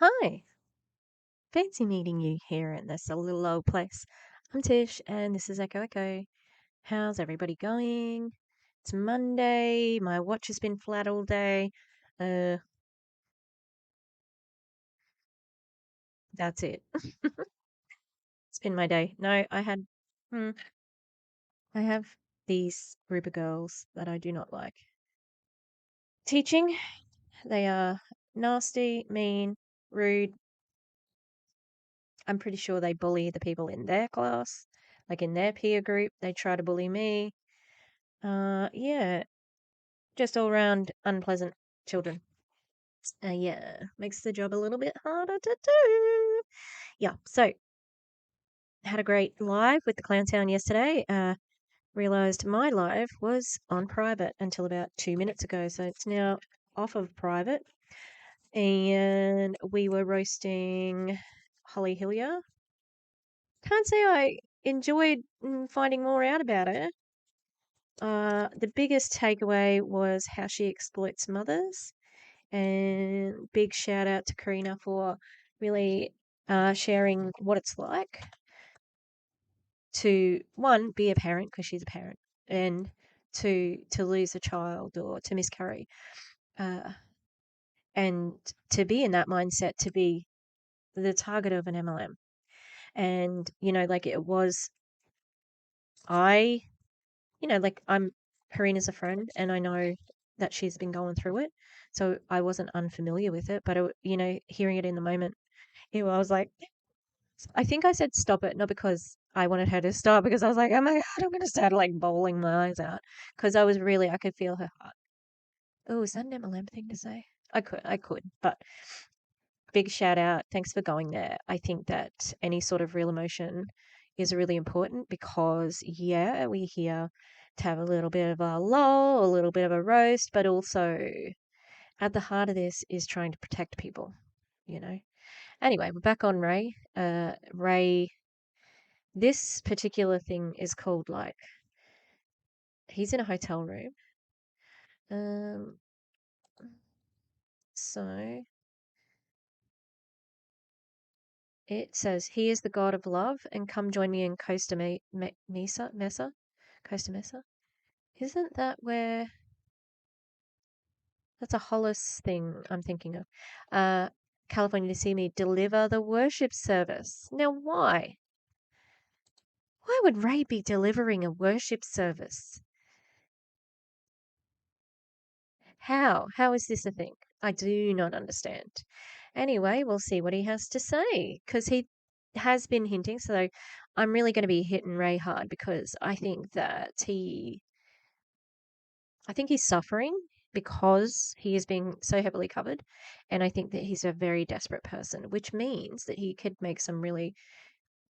Hi, fancy meeting you here in this little old place. I'm Tish, and this is Echo Echo. How's everybody going? It's Monday. My watch has been flat all day. Uh, that's it. It's been my day. No, hmm, I have these group of girls that I do not like teaching. They are nasty, mean, rude. I'm pretty sure they bully the people in their class, like in their peer group. They try to bully me. Yeah, just all round unpleasant children. Yeah, makes the job a little bit harder to do. Yeah, so had a great live with the Clowntown yesterday. Realized my live was on private until about 2 minutes ago, so it's now off of private. And we were roasting Holly Hillier. Can't say I enjoyed finding more out about her. The biggest takeaway was how she exploits mothers. And big shout out to Karina for really sharing what it's like to, one, be a parent because she's a parent, and to lose a child or to miscarry, uh, and to be in that mindset to be the target of an MLM. And like it was, I, like I'm Karina's a friend, and I know that she's been going through it, so I wasn't unfamiliar with it, but hearing it in the moment, I was like, I think I said stop it, not because I wanted her to stop, because I was like, oh my God, I'm going to start like bawling my eyes out. Because I could feel her heart. Oh, is that an MLM thing to say? I could. But big shout out. Thanks for going there. I think that any sort of real emotion is really important because, yeah, we're here to have a little bit of a lull, a little bit of a roast, but also at the heart of this is trying to protect people, you know? Anyway, we're back on Ray. Ray, this particular thing is called like he's in a hotel room. Um, so it says he is the god of love, and come join me in Costa Mesa. Isn't that where? That's a Hollis thing I'm thinking of. Uh, California to see me deliver the worship service. Now, why? Why would Ray be delivering a worship service? How? How is this a thing? I do not understand. Anyway, we'll see what he has to say because he has been hinting. So I'm really going to be hitting Ray hard because I think he's suffering because he is being so heavily covered. And I think that he's a very desperate person, which means that he could make some really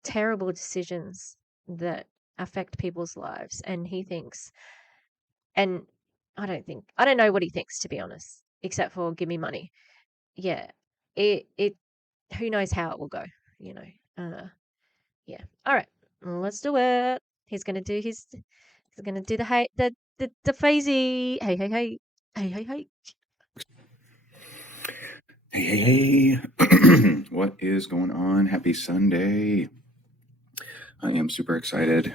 terrible decisions that affect people's lives. And he thinks, and I don't know what he thinks, to be honest, except for give me money. Yeah, it who knows how it will go, you know. Yeah. All right, let's do it. He's gonna do the hey the phasey hey hey hey hey hey hey. Hey, hey. What is going on? Happy Sunday. I am super excited.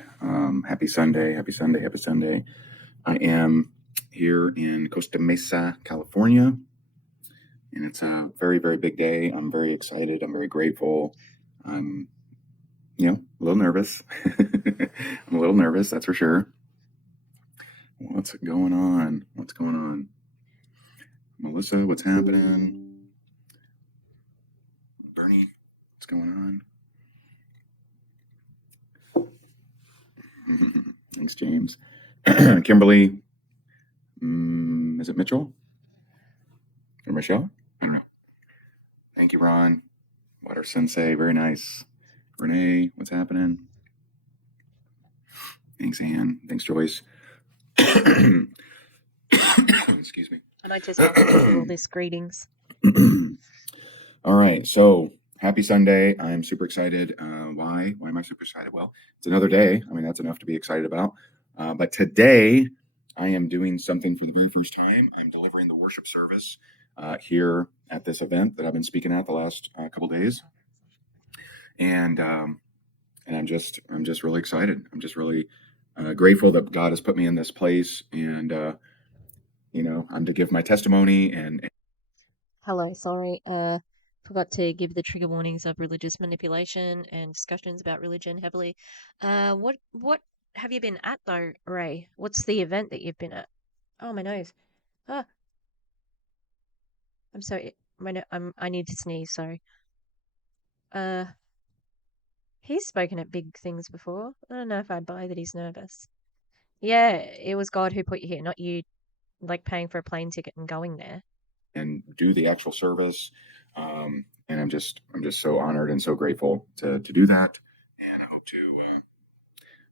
Happy Sunday, happy Sunday, happy Sunday. I am here in Costa Mesa, California, and it's a very, very big day. I'm very excited. I'm very grateful. I'm, a little nervous. I'm a little nervous, that's for sure. What's going on? What's going on? Melissa, what's happening? Bernie, what's going on? Thanks, James. Kimberly, is it Mitchell or Michelle? I don't know. Thank you, Ron. Water Sensei, very nice. Renee, what's happening? Thanks, Anne. Thanks, Joyce. Excuse me. And I just have to do all this greetings. All right, so happy Sunday. I'm super excited. Why? Why am I super excited? Well, it's another day. I mean, that's enough to be excited about. But today, I am doing something for the very first time. I'm delivering the worship service here at this event that I've been speaking at the last couple days, and I'm just really excited. I'm just really grateful that God has put me in this place, and I'm to give my testimony and Hello, sorry. Forgot to give the trigger warnings of religious manipulation and discussions about religion heavily. What have you been at though, Ray? What's the event that you've been at? Oh, my nose. Ah, I'm sorry. I need to sneeze. Sorry. Uh, he's spoken at big things before. I don't know if I buy that he's nervous. Yeah, it was God who put you here, not you, like paying for a plane ticket and going there. do the actual service. And I'm just so honored and so grateful to do that. And I hope to.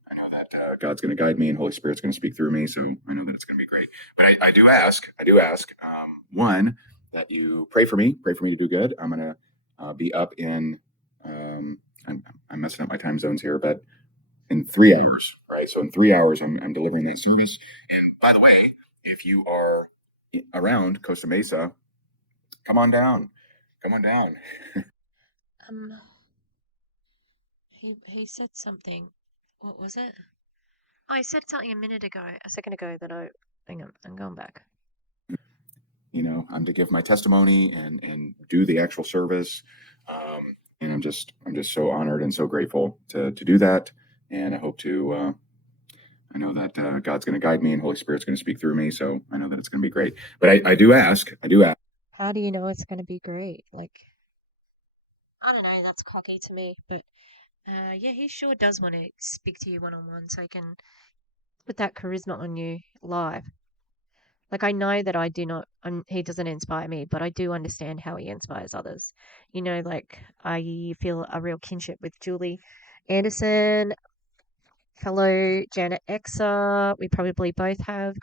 I know that God's going to guide me and Holy Spirit's going to speak through me. So I know that it's going to be great. But I do ask, one, that you pray for me to do good. I'm going to be up in, I'm messing up my time zones here, but in 3 hours, right? So in 3 hours, I'm delivering that service. And by the way, if you are around Costa Mesa, come on down. Come on down. Um, he said something. What was it? Oh, I said something a second ago that hang on, I'm going back. I'm to give my testimony and do the actual service. And I'm just so honored and so grateful to do that. And I hope to, I know that God's going to guide me and Holy Spirit's going to speak through me. So I know that it's going to be great. But I do ask. How do you know it's going to be great? Like, I don't know, that's cocky to me, but yeah, he sure does want to speak to you one on one so he can put that charisma on you live. Like, I know that I do not, he doesn't inspire me, but I do understand how he inspires others. Like, I feel a real kinship with Julie Anderson, fellow Janet Exer. We probably both have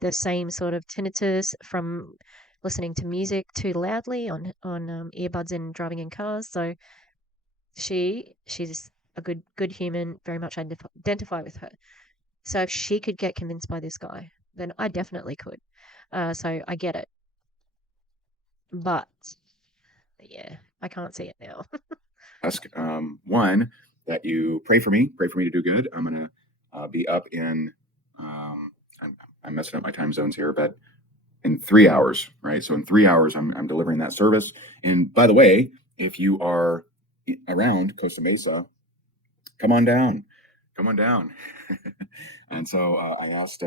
the same sort of tinnitus from listening to music too loudly on earbuds and driving in cars. So she's a good human. Very much identify with her. So if she could get convinced by this guy, then I definitely could. So I get it, but yeah, I can't see it now. Ask one, that you pray for me to do good. I'm going to be up in, I'm messing up my time zones here, but in 3 hours, right? So in 3 hours, I'm delivering that service. And by the way, if you are around Costa Mesa, come on down. Come on down. And so I asked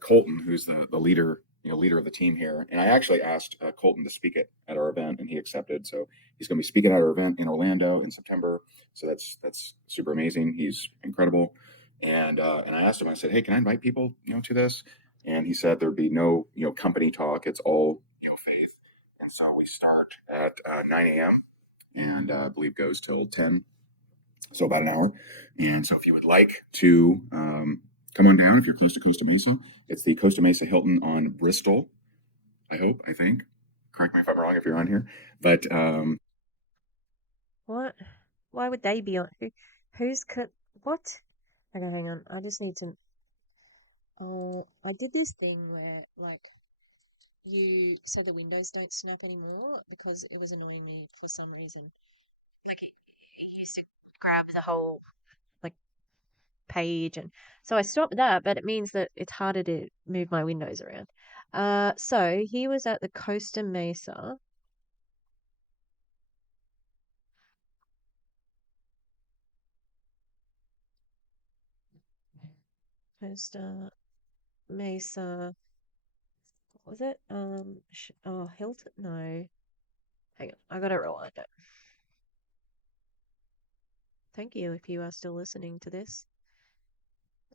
Colton, who's the leader, leader of the team here, and I actually asked Colton to speak at our event, and he accepted. So he's going to be speaking at our event in Orlando in September. So that's super amazing. He's incredible. And I asked him. I said, "Hey, can I invite people, to this?" And he said there'd be no, company talk. It's all, faith. And so we start at 9 a.m. and I believe goes till 10, so about an hour. And so if you would like to come on down, if you're close to Costa Mesa, it's the Costa Mesa Hilton on Bristol. I think. Correct me if I'm wrong if you're on here, but What? Why would they be on? Who's cut? What? Okay, hang on. I just need to. I did this thing where like so the windows don't snap anymore because it was annoying me for some reason. Like it used to grab the whole like page, and so I stopped that. But it means that it's harder to move my windows around. So he was at the Costa Mesa. Costa Mesa. What was it? Hilton? No. Hang on. I gotta rewind it. Thank you if you are still listening to this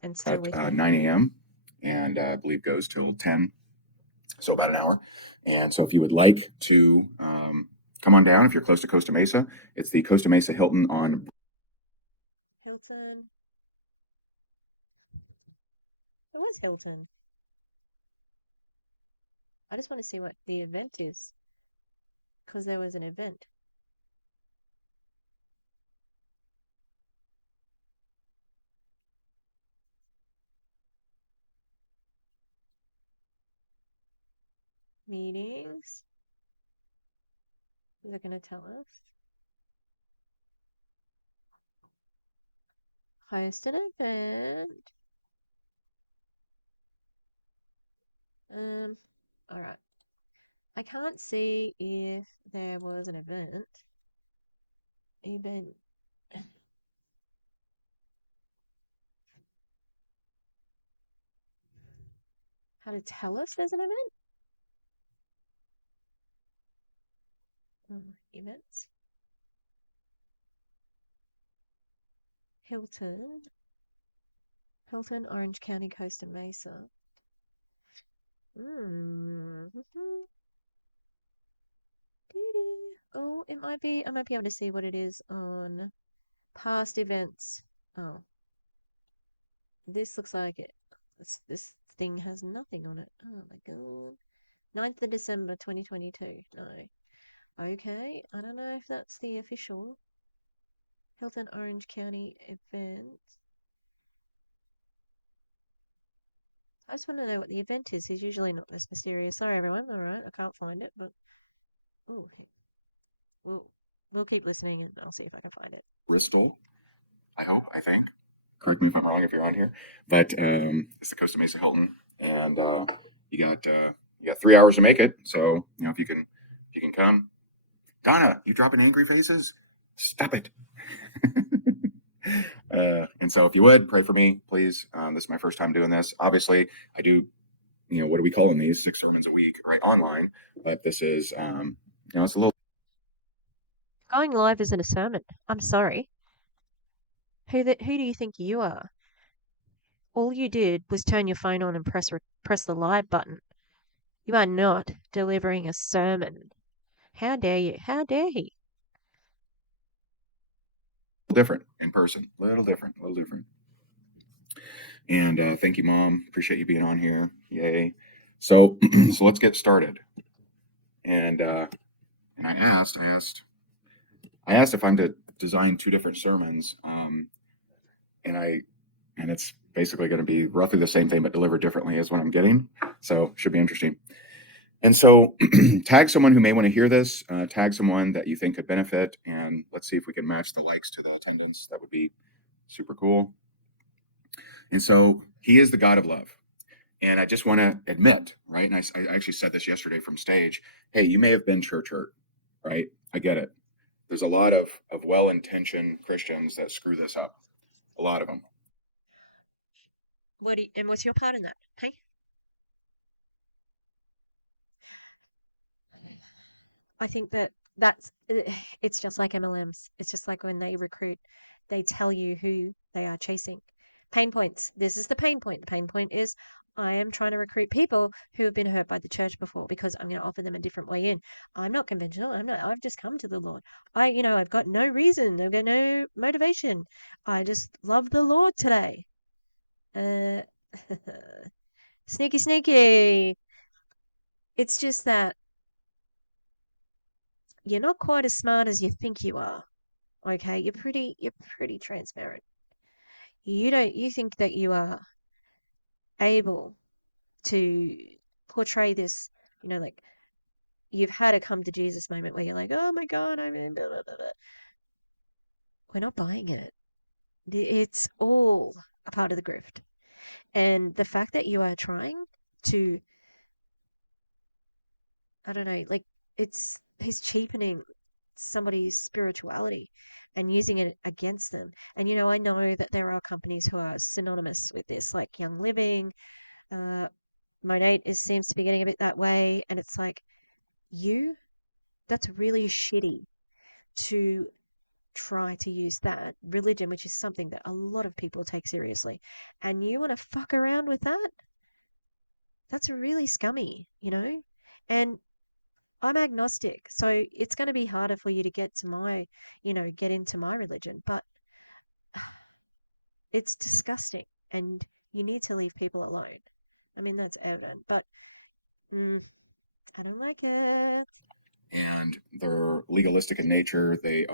and still at with me. 9 a.m. and I believe goes till 10, so about an hour. And so if you would like to come on down, if you're close to Costa Mesa, it's the Costa Mesa Hilton on. Hilton. It was Hilton. I just want to see what the event is because there was an event. Meetings. Is it going to tell us? Host an event. All right. I can't see if there was an event. Event. How to tell us there's an event? Events. Hilton. Hilton, Orange County, Costa Mesa. Oh, it might be. I might be able to see what it is on past events. Oh, this looks like it. This thing has nothing on it. Oh my god. 9th of December 2022. No. Okay, I don't know if that's the official Hilton Orange County event. I just want to know what the event is. It's usually not this mysterious. Sorry, everyone. All right, I can't find it, but oh, we'll keep listening and I'll see if I can find it. Bristol, I hope, I think. Correct me if I'm wrong if you're on here, but it's the Costa Mesa Hilton, and you got 3 hours to make it. So if you can come. Donna, you dropping angry faces? Stop it. And so if you would pray for me, please. This is my first time doing this. Obviously, I do. What do we call them? These 6 sermons a week, right? Online, but this is it's a little. Going live isn't a sermon. I'm sorry. Who do you think you are? All you did was turn your phone on and press the live button. You are not delivering a sermon. How dare you? How dare he? Different in person. A little different. And thank you, Mom. Appreciate you being on here. Yay. So so let's get started. And I asked if I'm to design 2 different sermons, and it's basically going to be roughly the same thing but delivered differently as what I'm getting. So should be interesting. And so tag someone who may want to hear this, tag someone that you think could benefit, and let's see if we can match the likes to the attendance. That would be super cool. And so he is the God of love. And I just want to admit, right? And I actually said this yesterday from stage. Hey, you may have been church hurt, right? I get it. There's a lot of well-intentioned Christians that screw this up. A lot of them. What's your part in that? Hey? I think it's just like MLMs. It's just like when they recruit, they tell you who they are chasing. Pain points. This is the pain point. The pain point is I am trying to recruit people who have been hurt by the church before because I'm going to offer them a different way in. I'm not conventional. I've just come to the Lord. I've got no reason. I've got no motivation. I just love the Lord today. Uh, sneaky, sneaky. It's just that you're not quite as smart as you think you are. Okay, you're pretty transparent. You think that you are able to portray this, like you've had a come to Jesus moment where you're like, oh my God, I'm in blah, blah, blah, blah. We're not buying it. It's all a part of the grift. And the fact that you are trying to, I don't know, like he's cheapening somebody's spirituality and using it against them. And I know that there are companies who are synonymous with this, like Young Living. Monate seems to be getting a bit that way, and it's like that's really shitty to try to use that religion, which is something that a lot of people take seriously, and you want to fuck around with that. That's really scummy. And I'm agnostic, so it's going to be harder for you to get into my religion, but it's disgusting, and you need to leave people alone. I mean, that's evident, but I don't like it. And they're legalistic in nature. They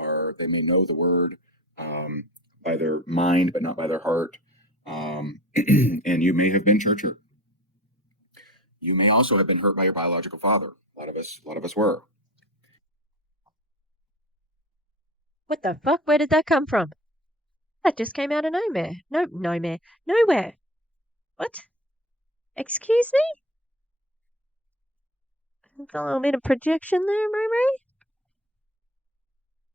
may know the word by their mind, but not by their heart. And you may have been church hurt. You may also have been hurt by your biological father. A lot of us were. What the fuck? Where did that come from? That just came out of nowhere. No, nowhere. Nowhere. What? Excuse me? A little bit of projection there, Ray.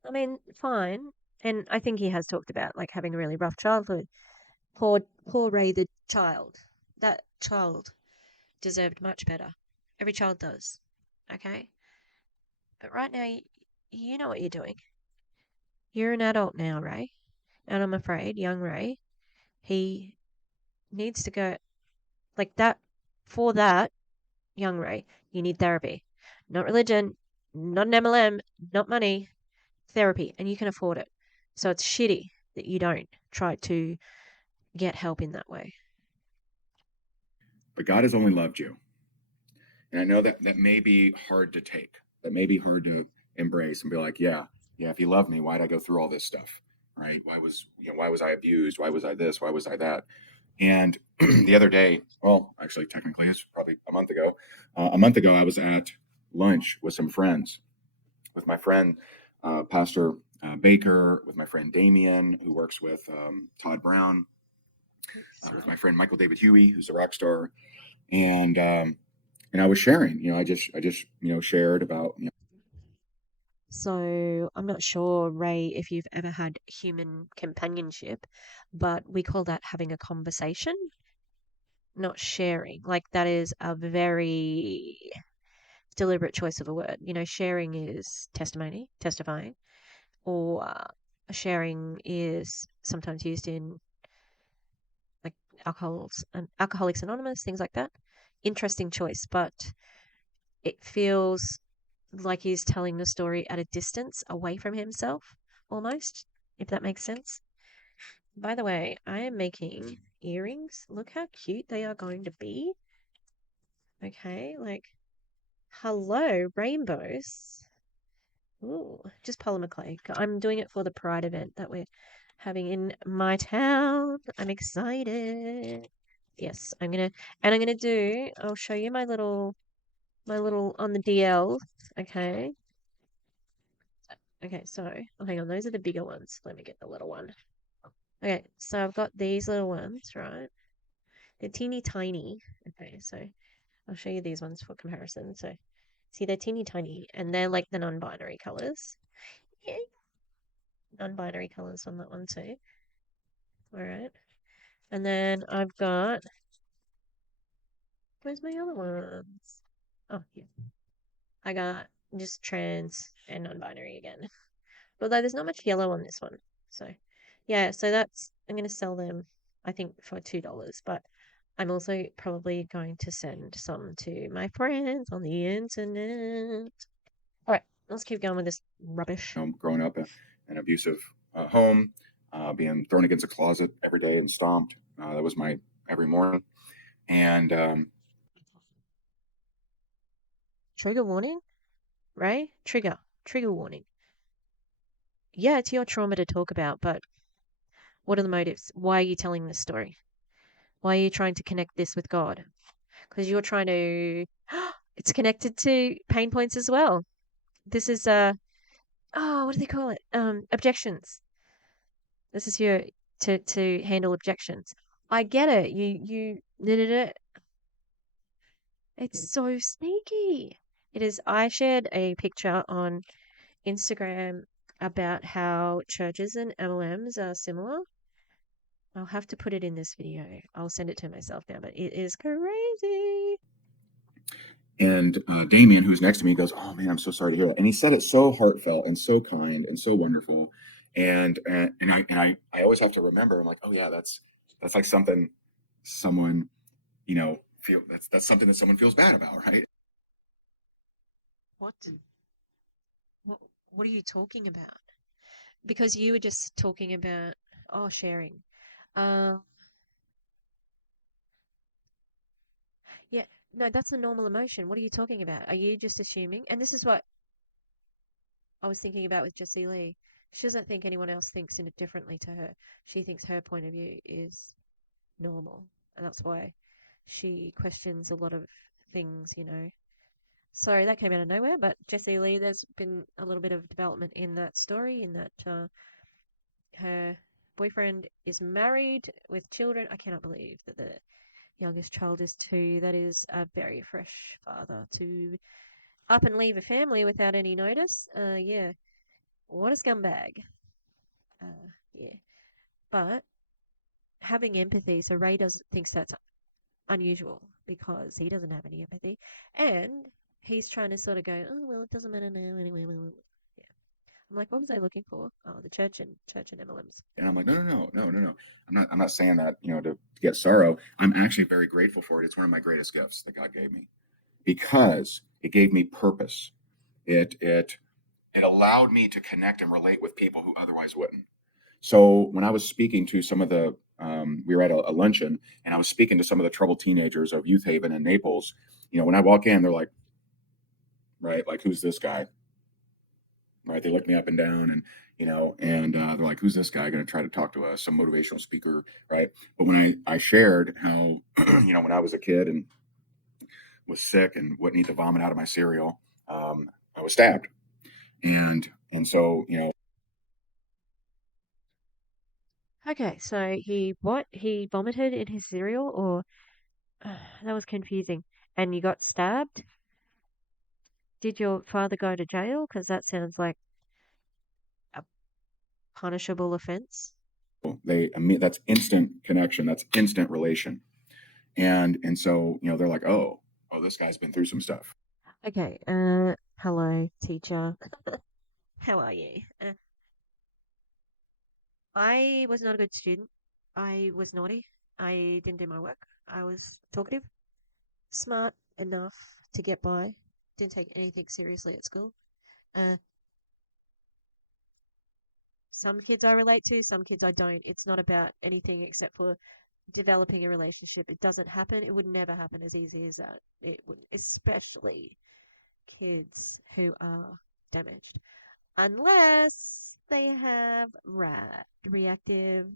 I mean, fine. And I think he has talked about like having a really rough childhood. Poor Ray the child. That child deserved much better. Every child does. Okay? But right now, you know what you're doing. You're an adult now, Ray. And I'm afraid young Ray, he needs to go like that. For that, young Ray, you need therapy. Not religion, not an MLM, not money, therapy. And you can afford it. So it's shitty that you don't try to get help in that way. But God has only loved you. And I know that that may be hard to take. That may be hard to embrace and be like, yeah, yeah, if he loved me, why'd I go through all this stuff? Right? Why was I abused? Why was I this? Why was I that? And the other day, well, actually, technically, it's probably a month ago. A month ago, I was at lunch with some friends, with my friend Pastor Baker, with my friend Damien, who works with Todd Brown, with my friend Michael David Huey, who's a rock star, and I was sharing. I just shared about So I'm not sure, Ray, if you've ever had human companionship, but we call that having a conversation, not sharing. Like that is a very deliberate choice of a word. You know, sharing is testimony, testifying, or sharing is sometimes used in like alcohols and Alcoholics Anonymous, things like that. Interesting choice, but it feels like he's telling the story at a distance away from himself, almost, if that makes sense. By the way, I am making earrings. Look how cute they are going to be. Okay, like, hello, rainbows. Ooh, just polymer clay. I'm doing it for the Pride event that we're having in my town. I'm excited. Yes, I'm gonna I'll show you my little on the DL. Okay. Okay, so, oh, hang on, those are the bigger ones. Let me get the little one. Okay, so I've got these little ones, right? They're teeny tiny. Okay, so I'll show you these ones for comparison. So, see, they're teeny tiny, and they're like the non-binary colors. Yeah, non-binary colors on that one too. All right, and then I've got where's my other ones? Oh, yeah, I got just trans and non-binary again. Although there's not much yellow on this one. So, yeah, so that's, I'm going to sell them, I think, for $2. But I'm also probably going to send some to my friends on the internet. All right, let's keep going with this rubbish. growing up in an abusive home, being thrown against a closet every day and stomped. That was my every morning. And Trigger warning, Ray? Trigger warning. Yeah, it's your trauma to talk about, but what are the motives? Why are you telling this story? Why are you trying to connect this with God? Because you're trying to. It's connected to pain points as well. This is what do they call it? Objections. This is your to handle objections. I get it. You. It's so sneaky. It is. I shared a picture on Instagram about how churches and MLMs are similar. I'll have to put it in this video. I'll send it to myself now, but it is crazy. and Damien, who's next to me, goes, "Oh man, I'm so sorry to hear that." And he said it so heartfelt and so kind and so wonderful. And I always have to remember. I'm like, oh yeah, that's like something someone feel that's something that someone feels bad about, right? What? What? What are you talking about? Because you were just talking about sharing. Uh, yeah, no, that's a normal emotion. What are you talking about? Are you just assuming? And this is what I was thinking about with Jessie Lee. She doesn't think anyone else thinks in it differently to her. She thinks her point of view is normal, and that's why she questions a lot of things. Sorry, that came out of nowhere, but Jessie Lee, there's been a little bit of development in that story, in that her boyfriend is married with children. I cannot believe that the youngest child is 2. That is a very fresh father to up and leave a family without any notice. Yeah, what a scumbag. Yeah, but having empathy, so Ray does thinks that's unusual because he doesn't have any empathy, and he's trying to sort of go, oh well, it doesn't matter now anyway. Yeah, I'm like, what was I looking for? Oh, the church and MLMs. And I'm like, no, no, no, no, no, no. I'm not saying that, to get sorrow. I'm actually very grateful for it. It's one of my greatest gifts that God gave me because it gave me purpose. It allowed me to connect and relate with people who otherwise wouldn't. So when I was speaking to some of the, we were at a luncheon, and I was speaking to some of the troubled teenagers of Youth Haven and Naples. When I walk in, they're like, right, like, who's this guy? Right? They look me up and down, and they're like, "Who's this guy going to try to talk to us? Some motivational speaker, right?" But when I shared how, when I was a kid and was sick and wouldn't eat the vomit out of my cereal, I was stabbed, and so Okay, so he vomited in his cereal, or that was confusing. And you got stabbed? Did your father go to jail? Because that sounds like a punishable offense. I mean, that's instant connection, that's instant relation, and so they're like, oh, this guy's been through some stuff. Okay, hello, teacher. How are you? I was not a good student. I was naughty. I didn't do my work. I was talkative, smart enough to get by. Didn't take anything seriously at school. Uh, some kids I relate to, some kids I don't. It's not about anything except for developing a relationship. It doesn't happen. It would never happen as easy as that. It would, especially kids who are damaged, unless they have reactive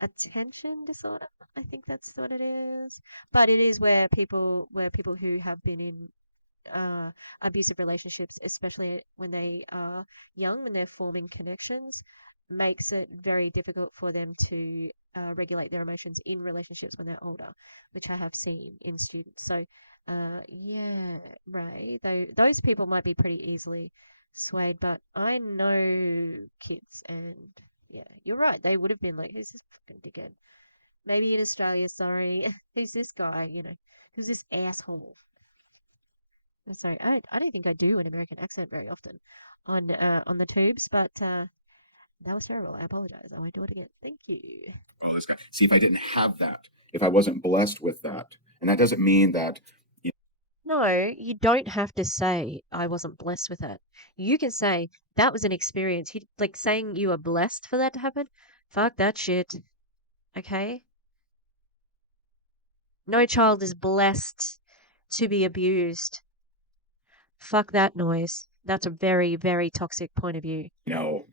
attention disorder. I think that's what it is. But it is where people who have been in uh, abusive relationships, especially when they are young, when they're forming connections, makes it very difficult for them to regulate their emotions in relationships when they're older, which I have seen in students. So, yeah, Ray, those people might be pretty easily swayed, but I know kids, and yeah, you're right. They would have been like, who's this fucking dickhead? Maybe in Australia, sorry, who's this guy? Who's this asshole? I'm sorry, I don't think I do an American accent very often on the tubes, but that was terrible. I apologize. I won't do it again. Thank you. Oh, this guy. See, if I didn't have that, if I wasn't blessed with that, and that doesn't mean that. No, you don't have to say I wasn't blessed with it. You can say that was an experience. Like saying you were blessed for that to happen. Fuck that shit. Okay? No child is blessed to be abused. Fuck that noise. That's a very, very toxic point of view. you know,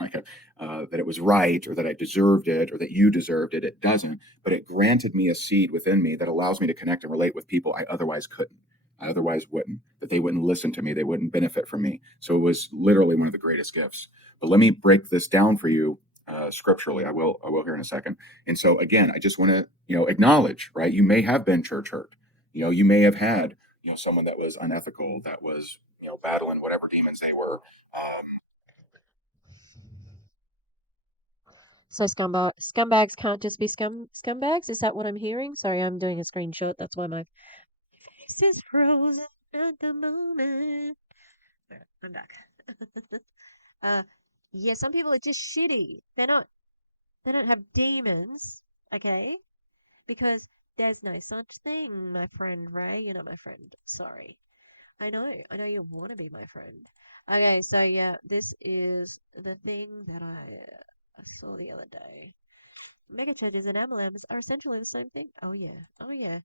like that it was right or that I deserved it or that you deserved it. It doesn't, but it granted me a seed within me that allows me to connect and relate with people I otherwise couldn't. I otherwise wouldn't, that they wouldn't listen to me, they wouldn't benefit from me. So it was literally one of the greatest gifts. But let me break this down for you scripturally. I will here in a second. And so again, I just want to, acknowledge, right? You may have been church hurt. You may have had, someone that was unethical, that was, battling whatever demons they were. So scumbags can't just be scumbags? Is that what I'm hearing? Sorry, I'm doing a screenshot. That's why my face is frozen at the moment. Alright, I'm back. uh, yeah, some people are just shitty. They don't have demons, okay? Because there's no such thing, my friend Ray. You're not my friend. Sorry. I know you want to be my friend. Okay, so yeah, this is the thing that I saw the other day. Mega churches and MLMs are essentially the same thing. Oh yeah, oh yeah.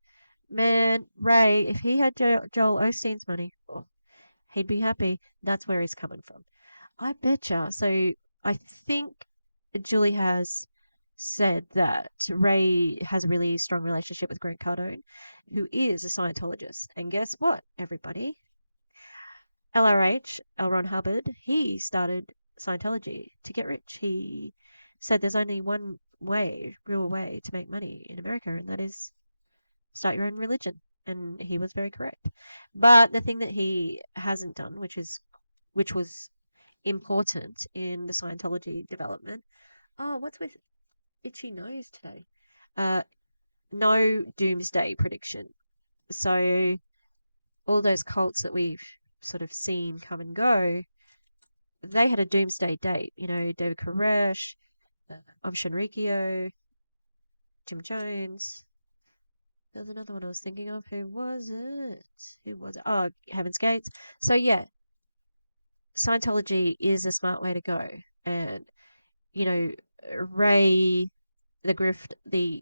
Man, Ray, if he had Joel Osteen's money, oh, he'd be happy. That's where he's coming from. I betcha. So I think Julie has said that Ray has a really strong relationship with Grant Cardone. who is a Scientologist. And guess what, everybody? LRH, L. Ron Hubbard, he started Scientology to get rich. He said there's only one way, real way to make money in America, and that is start your own religion. And he was very correct. But the thing that he hasn't done, which was important in the Scientology development. Oh, what's with itchy nose today? No doomsday prediction. So all those cults that we've sort of seen come and go, they had a doomsday date. You know, David Koresh, Om Shinrikyo, Jim Jones. There's another one I was thinking of. Who was it? Who was it? Oh, Heaven's Gates. So yeah, Scientology is a smart way to go. And, you know, Ray, the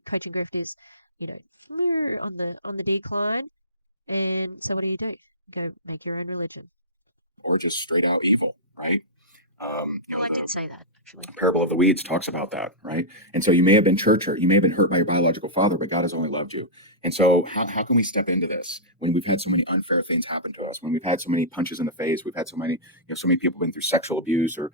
coaching grift is, you know, on the decline. And so what do? Go make your own religion. Or just straight out evil, right? Well, I did say that actually. Parable of the Weeds talks about that, right? And so you may have been church hurt, you may have been hurt by your biological father, but God has only loved you. And so how can we step into this when we've had so many unfair things happen to us, when we've had so many punches in the face, we've had so many, so many people been through sexual abuse or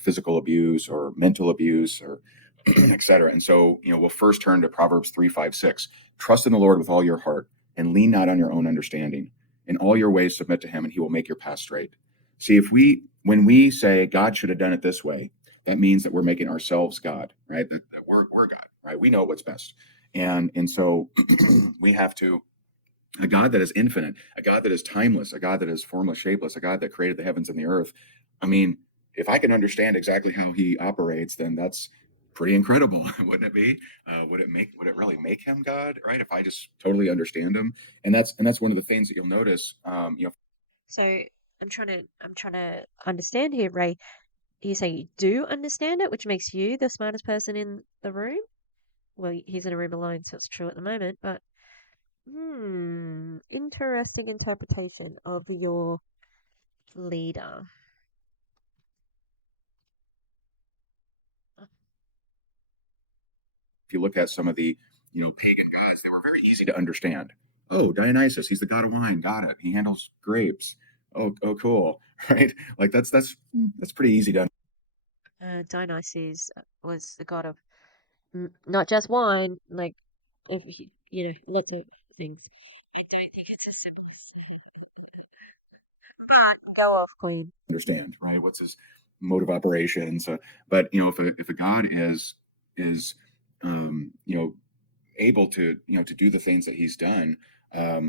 physical abuse or mental abuse or et cetera. And so, we'll first turn to Proverbs 3, 5, 6. Trust in the Lord with all your heart and lean not on your own understanding. In all your ways submit to him and he will make your path straight. See, when we say God should have done it this way, that means that we're making ourselves God, right? That we're God, right? We know what's best. And so we have to, a God that is infinite, a God that is timeless, a God that is formless, shapeless, a God that created the heavens and the earth. I mean, if I can understand exactly how he operates, then that's pretty incredible, wouldn't it be? Would it really make him God, right? If I just totally understand him. And that's one of the things that you'll notice, So I'm trying to understand here, Ray. You say you do understand it, which makes you the smartest person in the room. Well, he's in a room alone, so it's true at the moment. But interesting interpretation of your leader. if you look at some of the pagan gods, they were very easy to understand. Oh, Dionysus, he's the god of wine. Got it. He handles grapes. Oh, cool. Right? Like that's pretty easy to. Dionysus was the god of not just wine, like of lots of things. I don't think it's as simple as but go off, Queen. Understand, right? What's his mode of operations? But if a god is able to to do the things that he's done,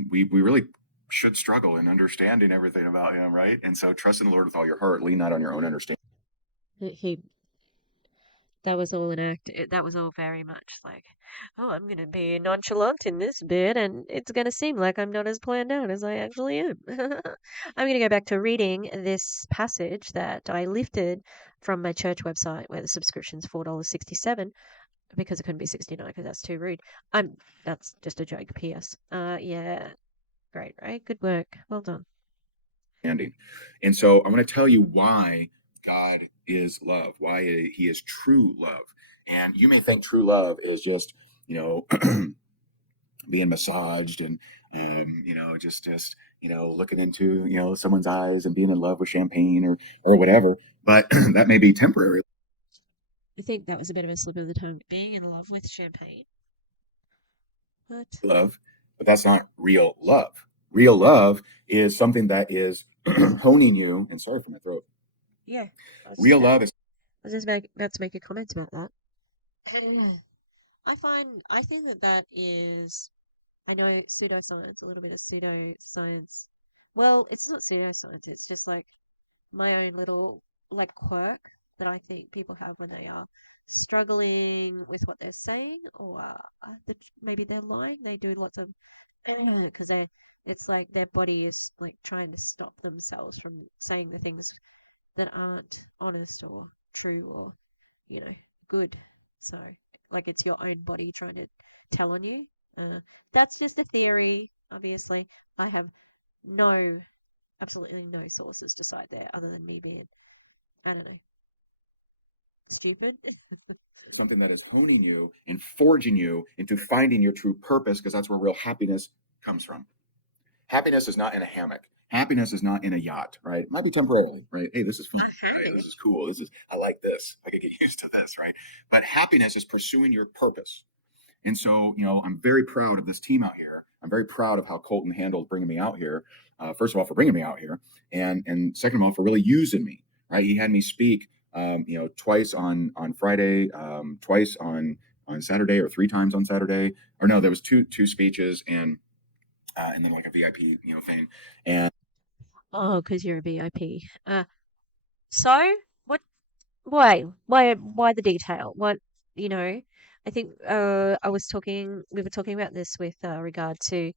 we really should struggle in understanding everything about him, right? And so trust in the Lord with all your heart, lean not on your own understanding. He that was all an act. That was all very much like, oh, I'm going to be nonchalant in this bit, and it's going to seem like I'm not as planned out as I actually am. I'm going to go back to reading this passage that I lifted from my church website, where the subscription's $4.67 because it couldn't be 69 because that's too rude. That's just a joke. P.S. Yeah, great, right? Good work. Well done. And so I'm going to tell you why God is love, why he is true love. And you may think true love is just, being massaged and, just looking into, someone's eyes and being in love with champagne or whatever. But that may be temporary I think that was a bit of a slip of the tongue. Being in love with champagne. What? love, but that's not real love. Real love is something that is honing you. And sorry for my throat. Yeah. Real love is. I was just about to make a comment about that. I think that is, I know pseudoscience, a little bit of pseudoscience. Well, it's not pseudoscience, it's just like my own little like quirk that I think people have when they are struggling with what they're saying or that maybe they're lying. They do lots of because it's like their body is like trying to stop themselves from saying the things that aren't honest or true or good. So like it's your own body trying to tell on you. Uh, that's just a theory. Obviously, I have no absolutely no sources to cite there other than me being, I don't know, stupid. Something that is honing you and forging you into finding your true purpose, because that's where real happiness comes from. Happiness is not in a hammock. Happiness is not in a yacht, right? It might be temporarily, right? Hey, this is fun, right? This is cool. I like this. I could get used to this, right? But happiness is pursuing your purpose. And so, I'm very proud of this team out here. I'm very proud of how Colton handled bringing me out here. First of all, for bringing me out here, and second of all, for really using me. Right? He had me speak, twice on Friday, twice on Saturday, or three times on Saturday. Or no, there was two speeches, and then like a VIP, thing. And Oh, because you're a VIP. So what? Why the detail? What you know? I think we were talking about this with regard to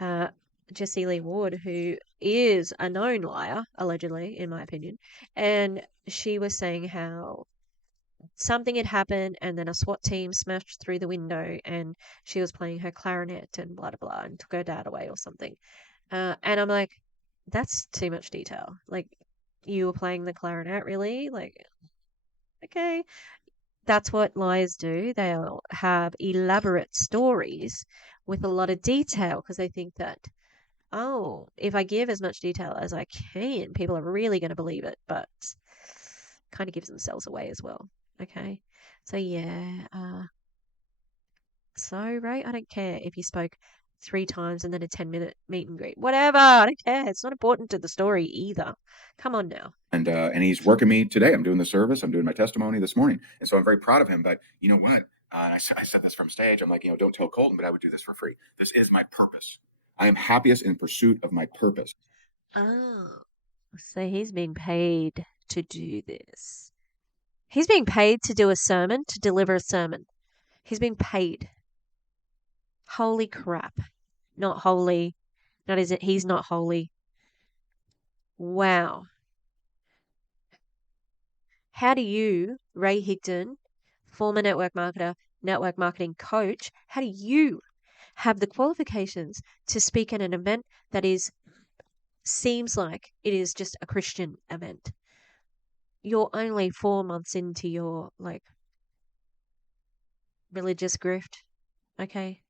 uh, Jessie Lee Ward, who is a known liar, allegedly, in my opinion, and she was saying how something had happened and then a SWAT team smashed through the window and she was playing her clarinet and blah blah blah and took her dad away or something. And I'm like, that's too much detail. Like, you were playing the clarinet, really? Like, okay. That's what liars do. They'll have elaborate stories with a lot of detail because they think that, oh, if I give as much detail as I can, people are really going to believe it. But kind of gives themselves away as well. Okay. So, yeah. So, Ray, I don't care if you spoke three times and then a 10-minute meet and greet. Whatever. I don't care. It's not important to the story either. Come on now. and he's working me today. I'm doing the service. I'm doing my testimony this morning, and so I'm very proud of him. But you know what? I said this from stage. I'm like, don't tell Colton, but I would do this for free. This is my purpose. I am happiest in pursuit of my purpose. Oh, so he's being paid to do this. He's being paid to do a sermon, to deliver a sermon. He's being paid. Holy crap. Not holy. Not is it? He's not holy. Wow. How do you, Ray Higdon, former network marketer, network marketing coach, how do you have the qualifications to speak at an event that seems like it is just a Christian event? You're only 4 months into your religious grift, okay?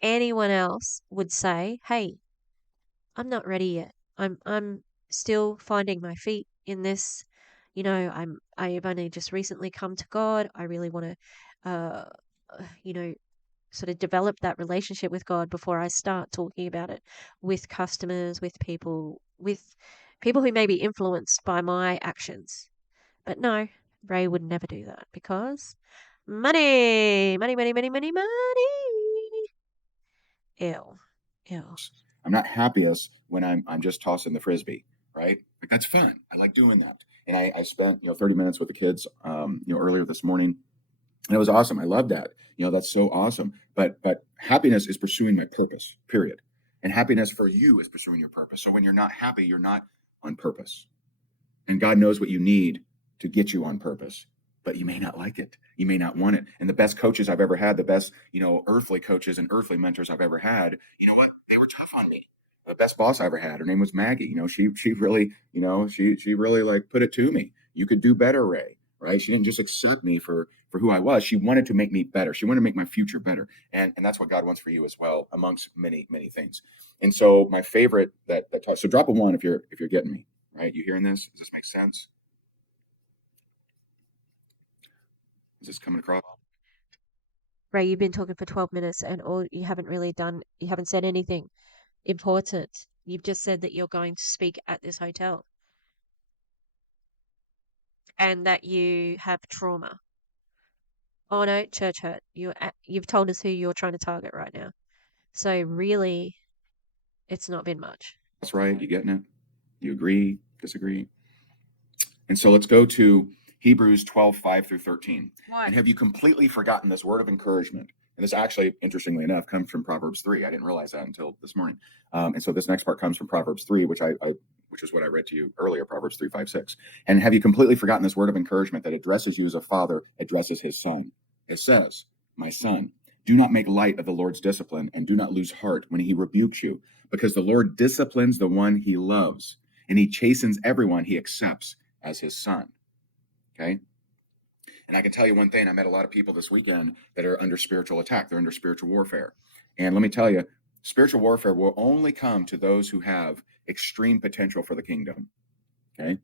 Anyone else would say, "Hey, I'm not ready yet. I'm still finding my feet in this. I've only just recently come to God. I really want to, you know, sort of develop that relationship with God before I start talking about it with customers, with people who may be influenced by my actions." But no, Ray would never do that because money, money, money, money, money, money. Ew, ew. I'm not happiest when I'm just tossing the frisbee, right? Like, that's fun. I like doing that. And I spent 30 minutes with the kids earlier this morning, and it was awesome. I love that. That's so awesome. But happiness is pursuing my purpose, period. And happiness for you is pursuing your purpose. So when you're not happy, you're not on purpose. And God knows what you need to get you on purpose, but you may not like it. You may not want it. And the best coaches I've ever had, the best, earthly coaches and earthly mentors I've ever had, you know what? They were tough on me. The best boss I ever had, her name was Maggie. She really, she really like put it to me. You could do better, Ray. Right? She didn't just accept me for who I was. She wanted to make me better. She wanted to make my future better. And that's what God wants for you as well, amongst many, many things. And so my favorite so drop a one if you're getting me. Right? You hearing this? Does this make sense? Is this coming across? Ray, you've been talking for 12 minutes and you haven't said anything important. You've just said that you're going to speak at this hotel and that you have trauma. Oh no, church hurt. You've told us who you're trying to target right now. So really, it's not been much. That's right. You getting it? You agree? Disagree? And so let's go to Hebrews 12:5-13. Why? And have you completely forgotten this word of encouragement? And this actually, interestingly enough, comes from Proverbs 3. I didn't realize that until this morning. And so this next part comes from Proverbs 3, which is what I read to you earlier, Proverbs 3:5-6. And have you completely forgotten this word of encouragement that addresses you as a father addresses his son? It says, "My son, do not make light of the Lord's discipline and do not lose heart when he rebukes you, because the Lord disciplines the one he loves, and he chastens everyone he accepts as his son." Okay. And I can tell you one thing. I met a lot of people this weekend that are under spiritual attack. They're under spiritual warfare. And let me tell you, spiritual warfare will only come to those who have extreme potential for the kingdom. Okay.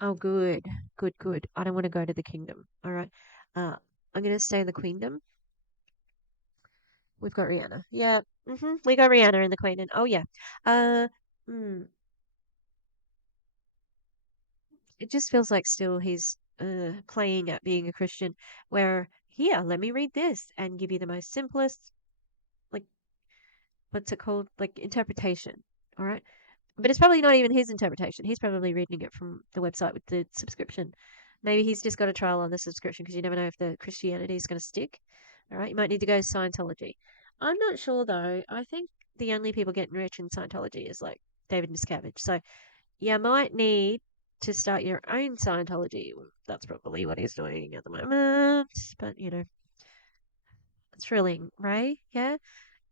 Oh, good, good, good. I don't want to go to the kingdom. All right. I'm gonna stay in the queendom. We've got Rihanna. Yeah. We got Rihanna in the queen, and oh yeah. Uh, hmm. It just feels like still he's playing at being a Christian, where here, let me read this and give you the most simplest, like, what's it called, like, interpretation. All right. But it's probably not even his interpretation. He's probably reading it from the website with the subscription. Maybe he's just got a trial on the subscription because you never know if the Christianity is going to stick. All right, you might need to go to Scientology. I'm not sure though. I think the only people getting rich in Scientology is like David Miscavige. So you might need to start your own Scientology. That's probably what he's doing at the moment. But thrilling, right? Yeah.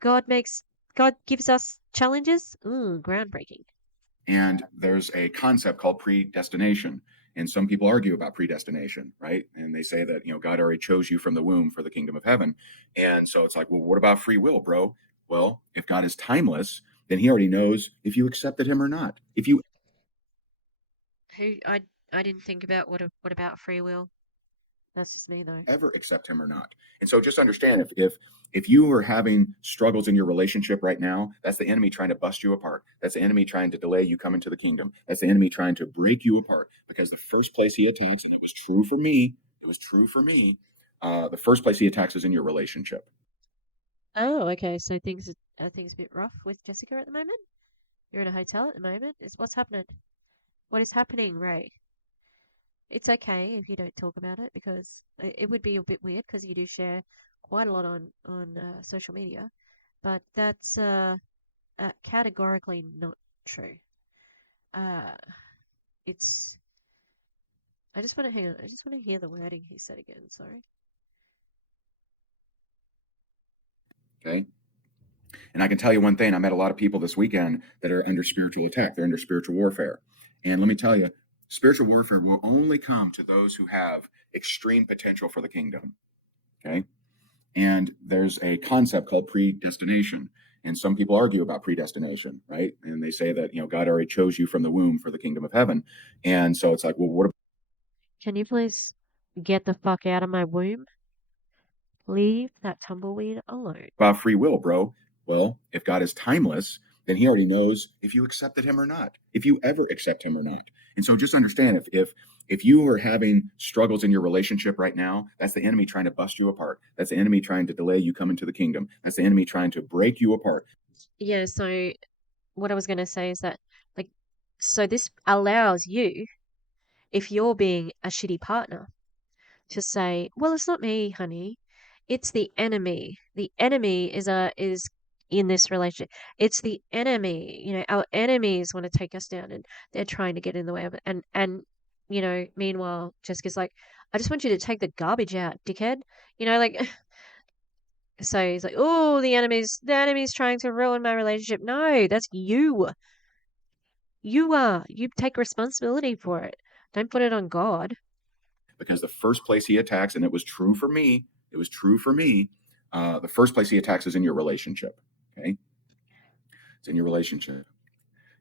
God gives us challenges. Ooh, groundbreaking. And there's a concept called predestination. And some people argue about predestination, right? And they say that, God already chose you from the womb for the kingdom of heaven. And so it's like, well, what about free will, bro? Well, if God is timeless, then he already knows if you accepted him or not. If you Who I didn't think about what about free will? That's just me though. ever accept him or not. And so just understand if you are having struggles in your relationship right now, that's the enemy trying to bust you apart. That's the enemy trying to delay you coming to the kingdom. That's the enemy trying to break you apart, because the first place he attacks, and it was true for me, the first place he attacks is in your relationship. Oh, okay. So things a bit rough with Jessica at the moment. You're in a hotel at the moment. Is what's happening? What is happening, Ray? It's okay if you don't talk about it because it would be a bit weird because you do share quite a lot on social media, but that's categorically not true. Uh, it's I just want to hang on. I just want to hear the wording he said again. Sorry. Okay. And I can tell you one thing, I met a lot of people this weekend that are under spiritual attack. They're under spiritual warfare. And let me tell you, spiritual warfare will only come to those who have extreme potential for the kingdom. Okay. And there's a concept called predestination. And some people argue about predestination, right? And they say that, God already chose you from the womb for the kingdom of heaven. And so it's like, well, what Can you please get the fuck out of my womb? Leave that tumbleweed alone. about free will, bro? Well, if God is timeless, then he already knows if you accepted him or not, if you ever accept him or not. And so just understand if you are having struggles in your relationship right now, that's the enemy trying to bust you apart. That's the enemy trying to delay you coming to the kingdom. That's the enemy trying to break you apart. Yeah, so what I was going to say is that, like, so this allows you, if you're being a shitty partner, to say, well, it's not me, honey. It's the enemy. The enemy is in this relationship. It's the enemy. Our enemies want to take us down and they're trying to get in the way of it. And meanwhile, Jessica's like, I just want you to take the garbage out, dickhead. Like so he's like, oh, the enemy's trying to ruin my relationship. No, that's you. You take responsibility for it. Don't put it on God. Because the first place he attacks, and it was true for me, the first place he attacks is in your relationship. Okay. It's in your relationship.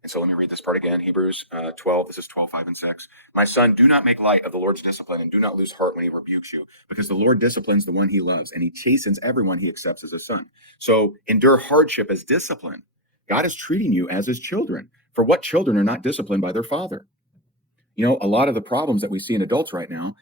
And so let me read this part again. Hebrews 12, this is 12, 5 and 6. My son, do not make light of the Lord's discipline, and do not lose heart when he rebukes you, because the Lord disciplines the one he loves, and he chastens everyone he accepts as a son. So endure hardship as discipline. God is treating you as his children. For what children are not disciplined by their father? A lot of the problems that we see in adults right now,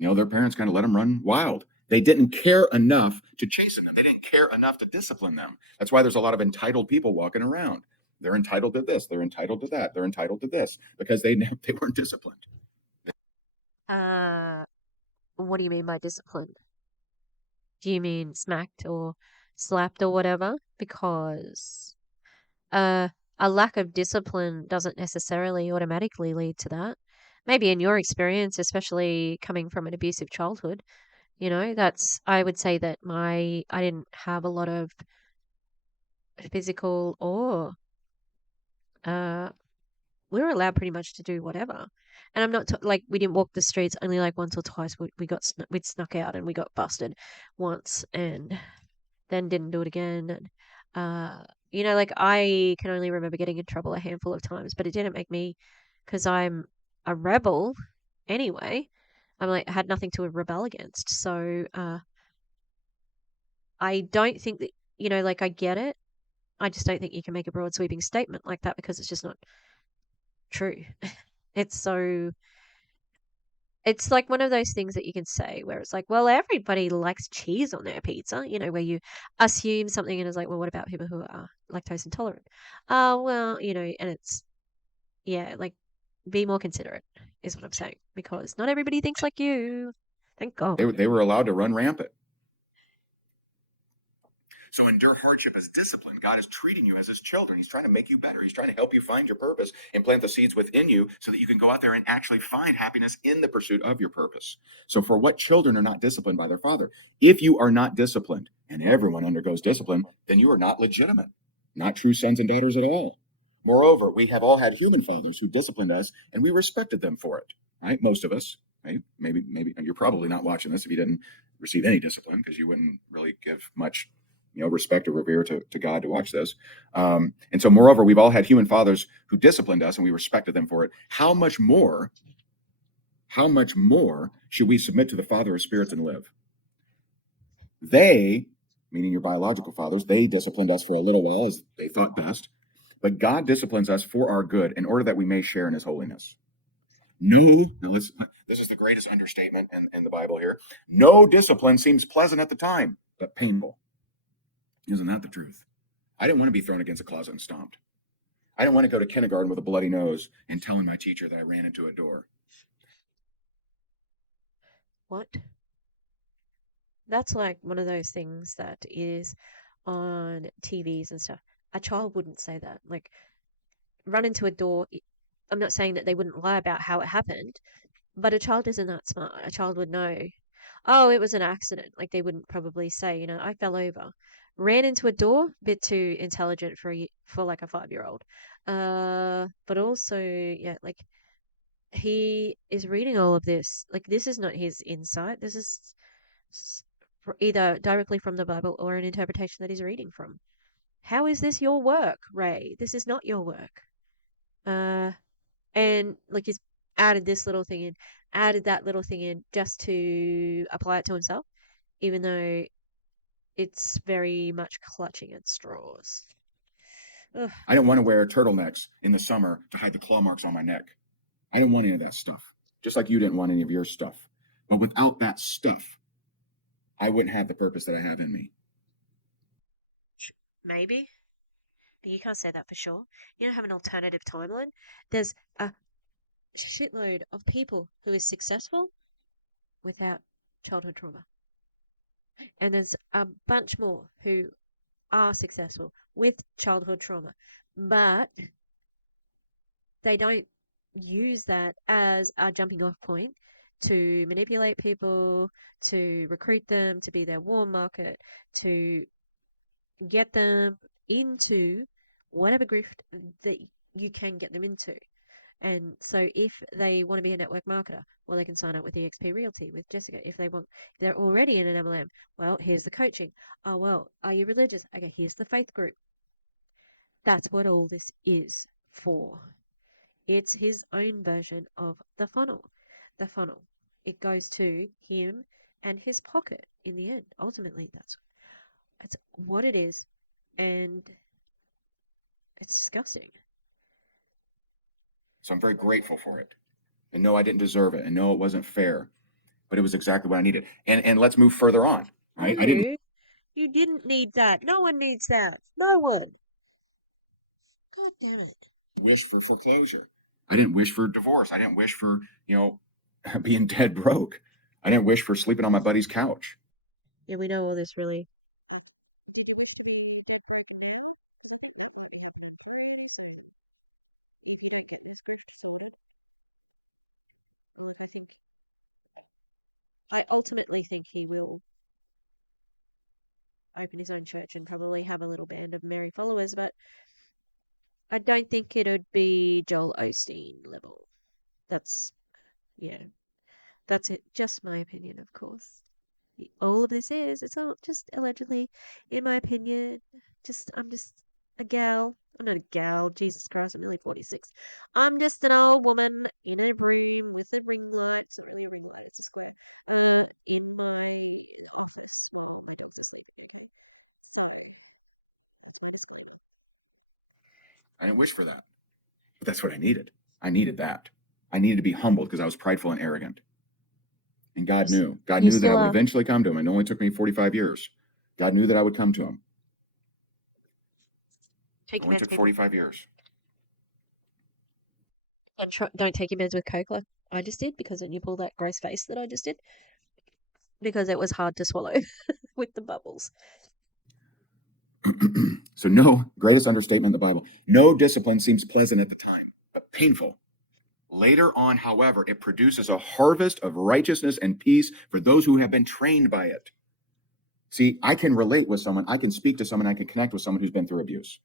their parents kind of let them run wild. They didn't care enough to chasten them. They didn't care enough to discipline them. That's why there's a lot of entitled people walking around. They're entitled to this. They're entitled to that. They're entitled to this because they weren't disciplined. Uh, what do you mean by discipline? Do you mean smacked or slapped or whatever? Because uh, a lack of discipline doesn't necessarily automatically lead to that. Maybe in your experience, especially coming from an abusive childhood, I would say that I didn't have a lot of physical or uh, we were allowed pretty much to do whatever. And I'm not like we didn't walk the streets only like once or twice. We'd snuck out and we got busted once and then didn't do it again. Uh, like I can only remember getting in trouble a handful of times, but it didn't make me, because I'm a rebel anyway. I'm like had nothing to rebel against. So I don't think that like I get it. I just don't think you can make a broad sweeping statement like that because it's just not true. It's so it's like one of those things that you can say where it's like, well, everybody likes cheese on their pizza, where you assume something and it's like, well, what about people who are lactose intolerant? Well, and it's, yeah, like be more considerate is what I'm saying because not everybody thinks like you. Thank God. They were allowed to run rampant. So endure hardship as discipline. God is treating you as his children. He's trying to make you better. He's trying to help you find your purpose and plant the seeds within you so that you can go out there and actually find happiness in the pursuit of your purpose. So for what children are not disciplined by their father? If you are not disciplined, and everyone undergoes discipline, then you are not legitimate, not true sons and daughters at all. Moreover, we have all had human fathers who disciplined us and we respected them for it, right? Most of us, right? Maybe, and you're probably not watching this if you didn't receive any discipline because you wouldn't really give much respect or revere to God to watch this. And so, moreover, we've all had human fathers who disciplined us and we respected them for it. How much more should we submit to the Father of spirits and live? They, meaning your biological fathers, they disciplined us for a little while as they thought best. But God disciplines us for our good in order that we may share in his holiness. This is the greatest understatement in the Bible here. No discipline seems pleasant at the time, but painful. Isn't that the truth? I didn't want to be thrown against a closet and stomped. I didn't want to go to kindergarten with a bloody nose and telling my teacher that I ran into a door. What? That's like one of those things that is on TVs and stuff. A child wouldn't say that. Like, run into a door. I'm not saying that they wouldn't lie about how it happened, but a child isn't that smart. A child would know, oh, it was an accident. Like, they wouldn't probably say, I fell over. Ran into a door, bit too intelligent for like a 5-year-old. But also, yeah, like he is reading all of this. Like, this is not his insight. This is either directly from the Bible or an interpretation that he's reading from. How is this your work, Ray? This is not your work. Uh, and like he's added this little thing in, added that little thing in just to apply it to himself, even though it's very much clutching at straws. Ugh. I didn't want to wear turtlenecks in the summer to hide the claw marks on my neck. I didn't want any of that stuff, just like you didn't want any of your stuff. But without that stuff, I wouldn't have the purpose that I have in me. Maybe, but you can't say that for sure. You don't have an alternative timeline. There's a shitload of people who is successful without childhood trauma. And there's a bunch more who are successful with childhood trauma, but they don't use that as a jumping off point to manipulate people, to recruit them, to be their warm market, to get them into whatever grift that you can get them into. And so if they want to be a network marketer, well, they can sign up with eXp Realty with Jessica. If they're already in an MLM, well, here's the coaching. Oh, well, are you religious? Okay, here's the faith group. That's what all this is for. It's his own version of the funnel. The funnel. It goes to him and his pocket in the end. Ultimately, that's what it is, and it's disgusting. So I'm very grateful for it. And no, I didn't deserve it. And no, it wasn't fair. But it was exactly what I needed. And let's move further on. Right? I didn't You didn't need that. No one needs that. No one. God damn it. wish for foreclosure. I didn't wish for divorce. I didn't wish for, being dead broke. I didn't wish for sleeping on my buddy's couch. Yeah, we know all this really. Did you wish to be broken down? Did you think that would happen? You didn't get this good for I ultimately think he will represent you because I've always had a little bit of miracle myself. I don't think he would be double OT level. That's just my opinion, of course. All this is just a little bit, in my opinion. I didn't wish for that, but that's what I needed. I needed that. I needed to be humbled because I was prideful and arrogant. And God knew. God You knew that I still would are. eventually come to him. It only took me 45 years. God knew that I would come to him. It only took 45 years. Don't take your meds with Coke like I just did, because then you pull that gross face that I just did, because it was hard to swallow with the bubbles. So, no, greatest understatement in the Bible. No discipline seems pleasant at the time, but painful. Later on, however, it produces a harvest of righteousness and peace for those who have been trained by it. See, I can relate with someone, I can speak to someone, I can connect with someone who's been through abuse.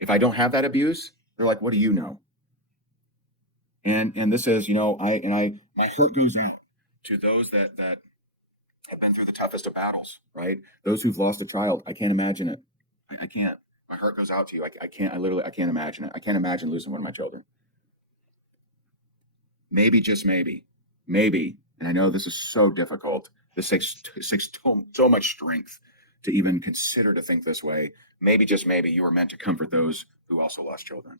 If I don't have that abuse, they're like, what do you know? And this is, my heart goes out to those that have been through the toughest of battles, right? Those who've lost a child. I can't imagine it. I can't. My heart goes out to you. I can't imagine it. I can't imagine losing one of my children. Maybe, just maybe, and I know this is so difficult. This takes so much strength to even consider to think this way. Maybe, just maybe, you are meant to comfort those who also lost children.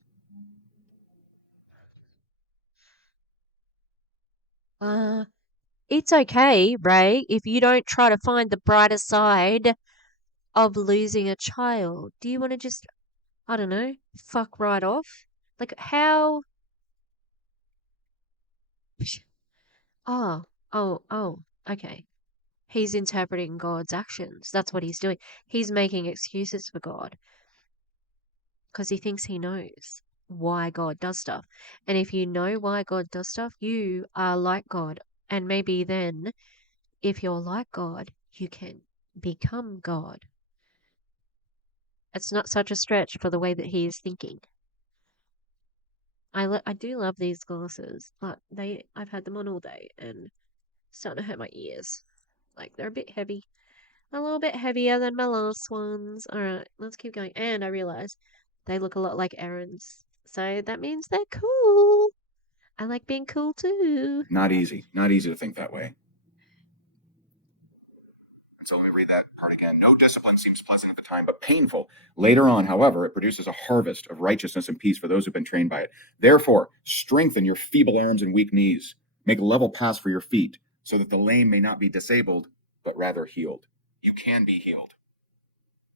It's okay, Ray, if you don't try to find the brighter side of losing a child. Do you want to just, I don't know, fuck right off? Like, how? Oh, okay. He's interpreting God's actions. That's what he's doing. He's making excuses for God because he thinks he knows why God does stuff. And if you know why God does stuff, you are like God. And maybe then, if you're like God, you can become God. It's not such a stretch for the way that he is thinking. I do love these glasses, but I've had them on all day and it's starting to hurt my ears. Like they're a bit heavy. A little bit heavier than my last ones. Alright, let's keep going. And I realize they look a lot like Aaron's. So that means they're cool. I like being cool too. Not easy to think that way. So let me read that part again. No discipline seems pleasant at the time, but painful. Later on, however, it produces a harvest of righteousness and peace for those who've been trained by it. Therefore, strengthen your feeble arms and weak knees. Make level paths for your feet, so that the lame may not be disabled, but rather healed. You can be healed.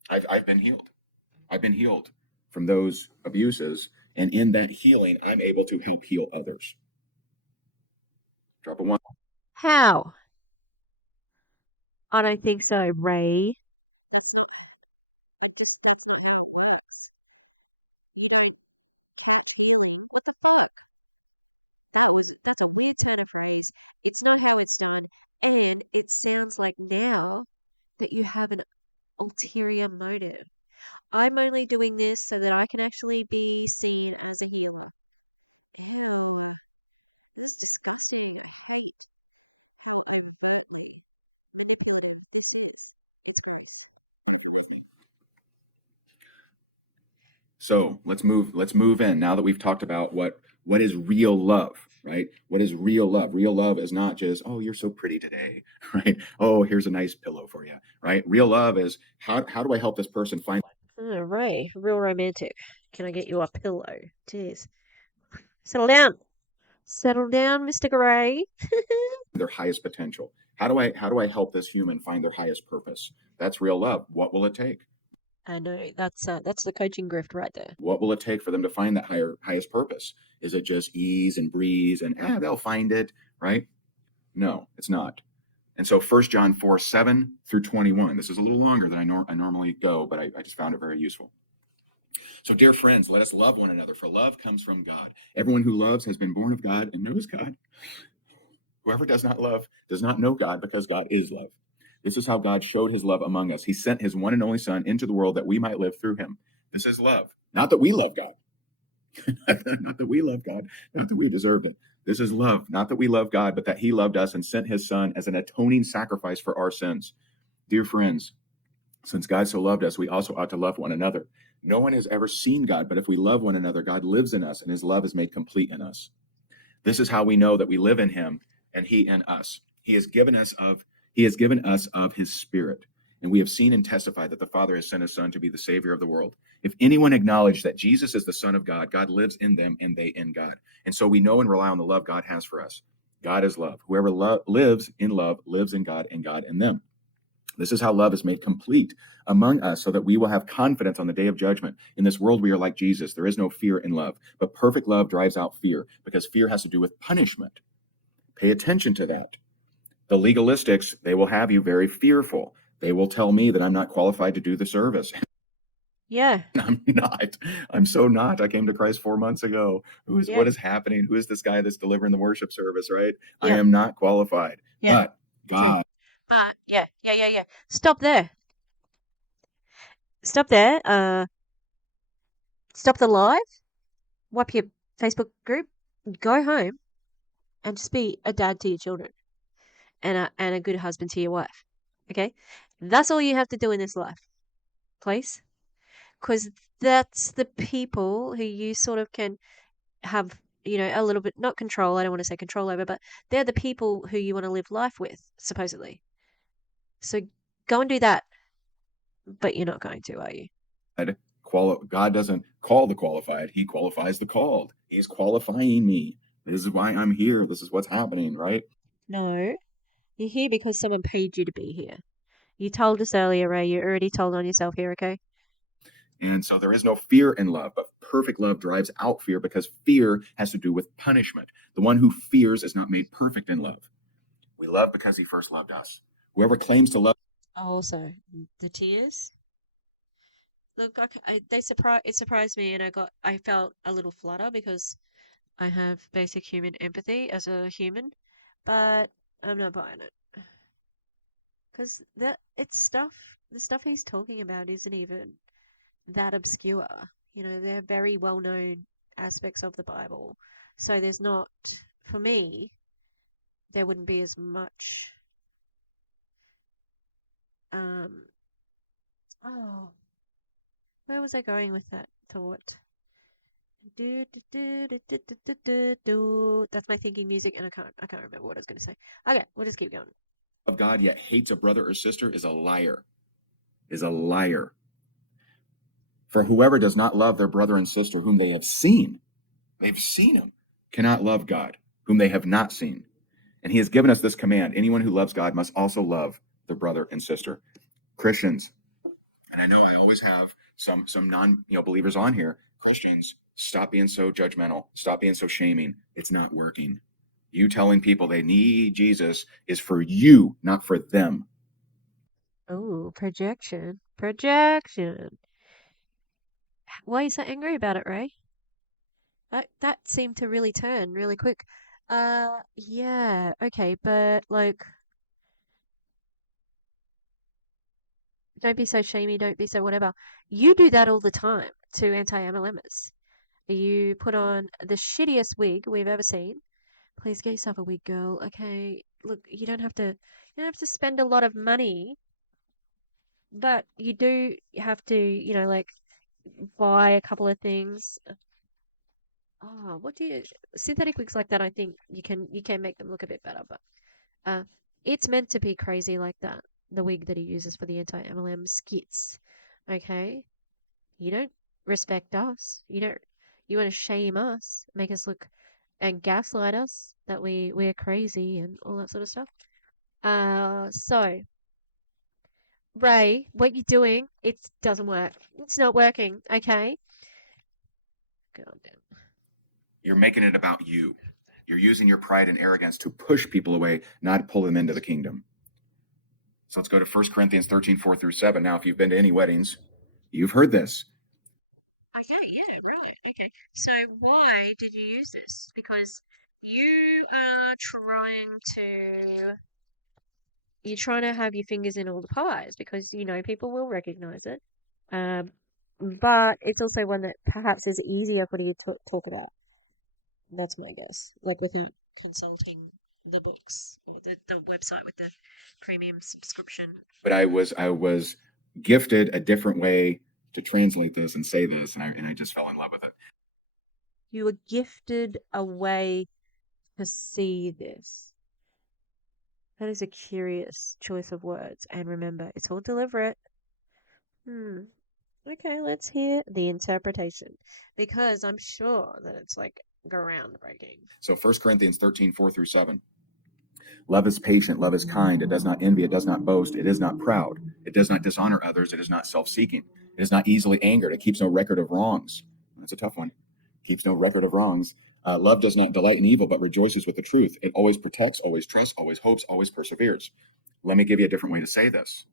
I've been healed. I've been healed from those abuses, and in that healing, I'm able to help heal others. Drop a one. How? I don't think so, Ray. That's not, that's not how it works. You don't catch feelings. What the fuck? That's a weird state of phrase. It's not how it sounds. And it sounds like now that you have an ulterior motive. I'm only doing this so that I can actually do some thinking of it. No, this doesn't quite how it would involve me. Manipulative. This is. It's worse. So let's move in now that we've talked about what is real love, right? What is real love? Real love is not just, oh, you're so pretty today, right? Oh, here's a nice pillow for you, right? Real love is how do I help this person find Oh, Ray, real romantic. Can I get you a pillow? Jeez. Settle down. Settle down, Mr. Gray. their highest potential? How do I help this human find their highest purpose? That's real love. What will it take? I know that's the coaching grift right there. What will it take for them to find that highest ppurpose? Is it just ease and breeze and they'll find it, right? No, it's not. And so 1 John 4:7-21. This is a little longer than I normally go, but I just found it very useful. So, dear friends, let us love one another, for love comes from God. Everyone who loves has been born of God and knows God. Whoever does not love does not know God, because God is love. This is how God showed his love among us. He sent his one and only Son into the world that we might live through him. This is love. Not that we love God. Not that we love God. Not that we deserved it. This is love. Not that we love God, but that he loved us and sent his Son as an atoning sacrifice for our sins. Dear friends, Since God so loved us, we also ought to love one another. No one has ever seen God, but if we love one another, God lives in us and his love is made complete in us. This is how we know that we live in him and he in us. He has given us of his spirit. And we have seen and testified that the Father has sent his Son to be the Savior of the world. If anyone acknowledges that Jesus is the Son of God, God lives in them and they in God. And so we know and rely on the love God has for us. God is love. Whoever lives in love lives in God and God in them. This is how love is made complete among us, so that we will have confidence on the day of judgment. In this world, we are like Jesus. There is no fear in love, but perfect love drives out fear, because fear has to do with punishment. Pay attention to that. The legalistics, they will have you very fearful. They will tell me that I'm not qualified to do the service. Yeah. I'm not. I'm so not. I came to Christ 4 months ago. Yeah. What is happening? Who is this guy that's delivering the worship service, right? I Yeah. am not qualified. Yeah. But God, But yeah. Stop there. Stop there. Stop the live. Wipe your Facebook group. Go home and just be a dad to your children and a good husband to your wife. Okay? That's all you have to do in this life, please. Because that's the people who you sort of can have, a little bit, not control, I don't want to say control over, but they're the people who you want to live life with, supposedly. So go and do that. But you're not going to, are you? God doesn't call the qualified. He qualifies the called. He's qualifying me. This is why I'm here. This is what's happening, right? No. You're here because someone paid you to be here. You told us earlier, Ray. You already told on yourself here, okay? And so there is no fear in love, but perfect love drives out fear, because fear has to do with punishment. The one who fears is not made perfect in love. We love because he first loved us. Whoever claims to love. Also, the tears. Look, it surprised me, and I felt a little flutter because I have basic human empathy as a human, but I'm not buying it because the stuff he's talking about isn't even that obscure. They're very well known aspects of the Bible, so there's not, for me, there wouldn't be as much. Um, oh, where was I going with that thought? Do, do, do, do, do, do, do, do, do. That's my thinking music, and I can't remember what I was going to say. Okay, we'll just keep going. Of God yet hates a brother or sister is a liar. Is a liar. For whoever does not love their brother and sister whom they've seen him, cannot love God whom they have not seen. And he has given us this command: anyone who loves God must also love their brother and sister. Christians, and I know I always have some non believers on here. Christians, stop being so judgmental. Stop being so shaming. It's not working. You telling people they need Jesus is for you, not for them. Oh, projection. Projection. Why are you so angry about it, Ray? That seemed to really turn really quick. Yeah, okay, but like, don't be so shamey, don't be so whatever. You do that all the time to anti-MLMers. You put on the shittiest wig we've ever seen. Please get yourself a wig, girl. Okay, look, you don't have to spend a lot of money, but you do have to, like buy a couple of things. Oh, what do you synthetic wigs like that? I think you can make them look a bit better, but uh, it's meant to be crazy like that. The wig that he uses for the anti-MLM skits. Okay, you don't respect us. You want to shame us, make us look and gaslight us that we're crazy and all that sort of stuff. So Ray, what you're doing, it doesn't work. It's not working. Okay, go on down. You're making it about you. You're using your pride and arrogance to push people away, not pull them into the kingdom. So let's go to 1 Corinthians 13, 4 through 7. Now, if you've been to any weddings, you've heard this. Okay, yeah, right. Okay. So why did you use this? Because you are trying to have your fingers in all the pies because people will recognize it. Um, but it's also one that perhaps is easier for you to talk about. That's my guess. Like without consulting the books or the website with the premium subscription. But I was gifted a different way to translate this and say this, and I just fell in love with it. You were gifted a way to see this. That is a curious choice of words. And remember, it's all deliberate. Okay, let's hear the interpretation. Because I'm sure that it's like groundbreaking. So 1 Corinthians 13, 4-7. Love is patient, love is kind, it does not envy, it does not boast, it is not proud, it does not dishonor others, it is not self-seeking, it is not easily angered, it keeps no record of wrongs. That's a tough one. Keeps no record of wrongs. Love does not delight in evil, but rejoices with the truth. It always protects, always trusts, always hopes, always perseveres. Let me give you a different way to say this.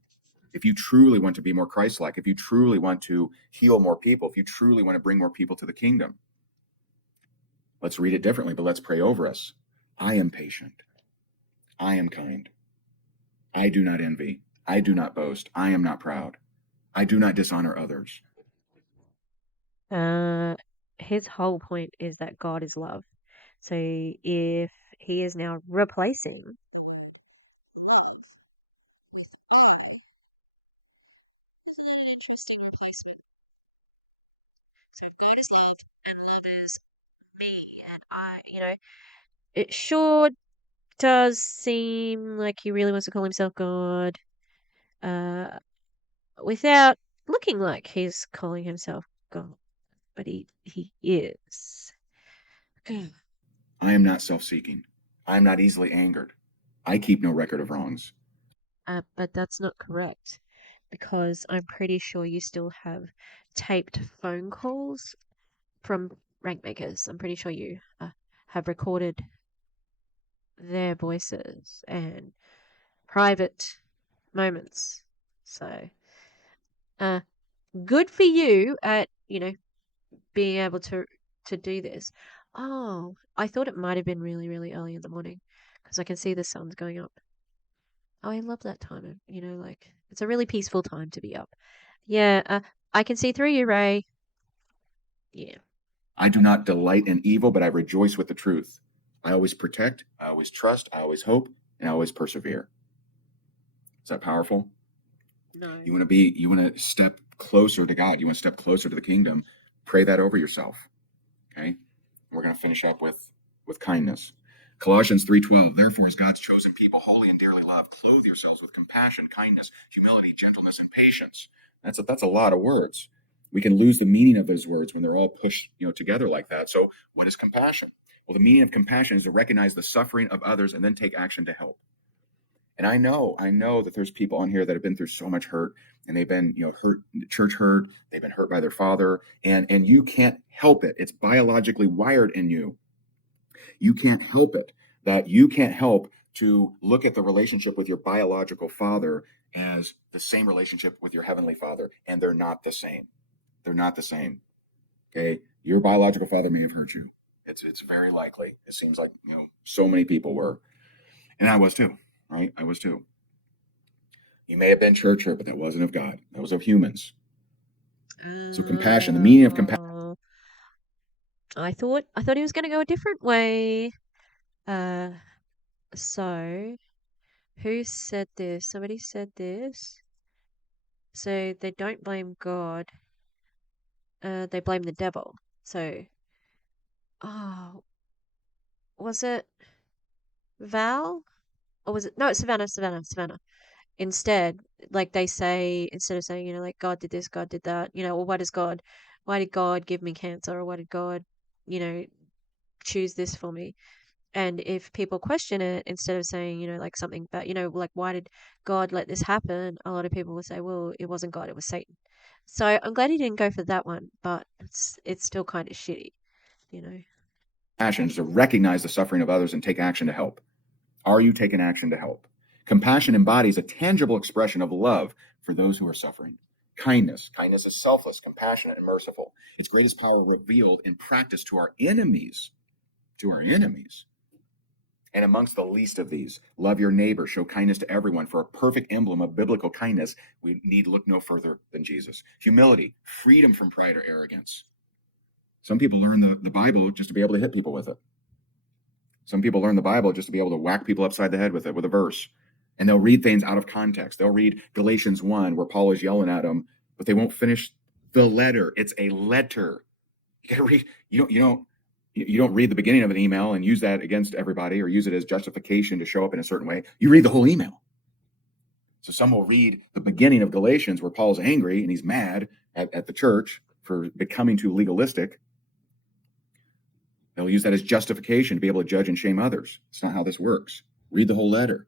If you truly want to be more Christ-like, if you truly want to heal more people, if you truly want to bring more people to the kingdom, let's read it differently, but let's pray over us. I am patient. I am kind. I do not envy. I do not boast. I am not proud. I do not dishonor others. His whole point is that God is love. So if he is now replacing with is an interesting replacement. So if God is love and love is me and it sure does seem like he really wants to call himself God, without looking like he's calling himself God, but he is. I am not self-seeking. I am not easily angered. I keep no record of wrongs. But that's not correct, because I'm pretty sure you still have taped phone calls from rank makers. I'm pretty sure you have recorded their voices and private moments. So, uh, good for you at being able to do this. Oh, I thought it might have been really really early in the morning because I can see the sun's going up. Oh, I love that time. Like it's a really peaceful time to be up. Yeah, I can see through you, Ray. Yeah. I do not delight in evil, but I rejoice with the truth. I always protect, I always trust, I always hope, and I always persevere. Is that powerful? No. You want to step closer to God. You want to step closer to the kingdom. Pray that over yourself. Okay. We're going to finish up with kindness. Colossians 3:12. Therefore, as God's chosen people, holy and dearly loved, clothe yourselves with compassion, kindness, humility, gentleness, and patience. That's a lot of words. We can lose the meaning of those words when they're all pushed, together like that. So, what is compassion? Well, the meaning of compassion is to recognize the suffering of others and then take action to help. And I know that there's people on here that have been through so much hurt, and they've been, hurt, church hurt. They've been hurt by their father, and you can't help it. It's biologically wired in you. You can't help it that you can't help to look at the relationship with your biological father as the same relationship with your heavenly father, and they're not the same. They're not the same. Okay, your biological father may have hurt you. It's very likely. It seems like so many people were, and I was too. Right, I was too. You may have been church hurt, but that wasn't of God. That was of humans. So compassion, the meaning of compassion. I thought he was going to go a different way. Uh, so who said this? Somebody said this. So they don't blame God. They blame the devil. So, oh, was it Val? Or was it? No, it's Savannah, Savannah, Savannah. Instead, like they say, instead of saying, like God did this, God did that, or why did God give me cancer? Or why did God, you know, choose this for me? And if people question it, instead of saying, like something, but, like, why did God let this happen? A lot of people will say, well, it wasn't God, it was Satan. So I'm glad he didn't go for that one, but it's still kind of shitty, you know. Compassion is to recognize the suffering of others and take action to help. Are you taking action to help? Compassion embodies a tangible expression of love for those who are suffering. Kindness is selfless, compassionate, and merciful. Its greatest power revealed in practice to our enemies. And amongst the least of these, love your neighbor, show kindness to everyone. For a perfect emblem of biblical kindness, we need look no further than Jesus. Humility, freedom from pride or arrogance. Some people learn the Bible just to be able to hit people with it. Some people learn the Bible just to be able to whack people upside the head with it, with a verse. And they'll read things out of context. They'll read Galatians 1 where Paul is yelling at them, but they won't finish the letter. It's a letter. You gotta read, you don't read the beginning of an email and use that against everybody or use it as justification to show up in a certain way. You read the whole email. So some will read the beginning of Galatians where Paul's angry and he's mad at the church for becoming too legalistic. They'll use that as justification to be able to judge and shame others. It's not how this works. Read the whole letter.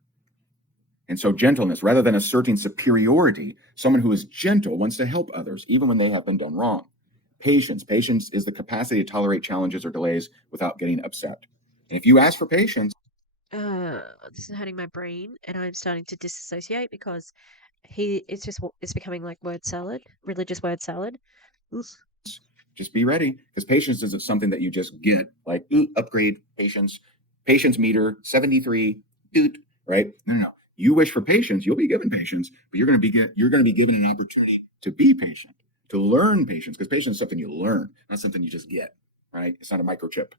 And so gentleness, rather than asserting superiority, someone who is gentle wants to help others, even when they have been done wrong. Patience. Patience is the capacity to tolerate challenges or delays without getting upset. And if you ask for patience, this is hurting my brain, and I'm starting to disassociate because it's becoming like word salad, religious word salad. Oof. Just be ready, because patience isn't something that you just get, like, upgrade patience meter 73, right? No. You wish for patience, you'll be given patience, but you're going to be given an opportunity to be patient, to learn patience, because patience is something you learn, not something you just get, right? It's not a microchip.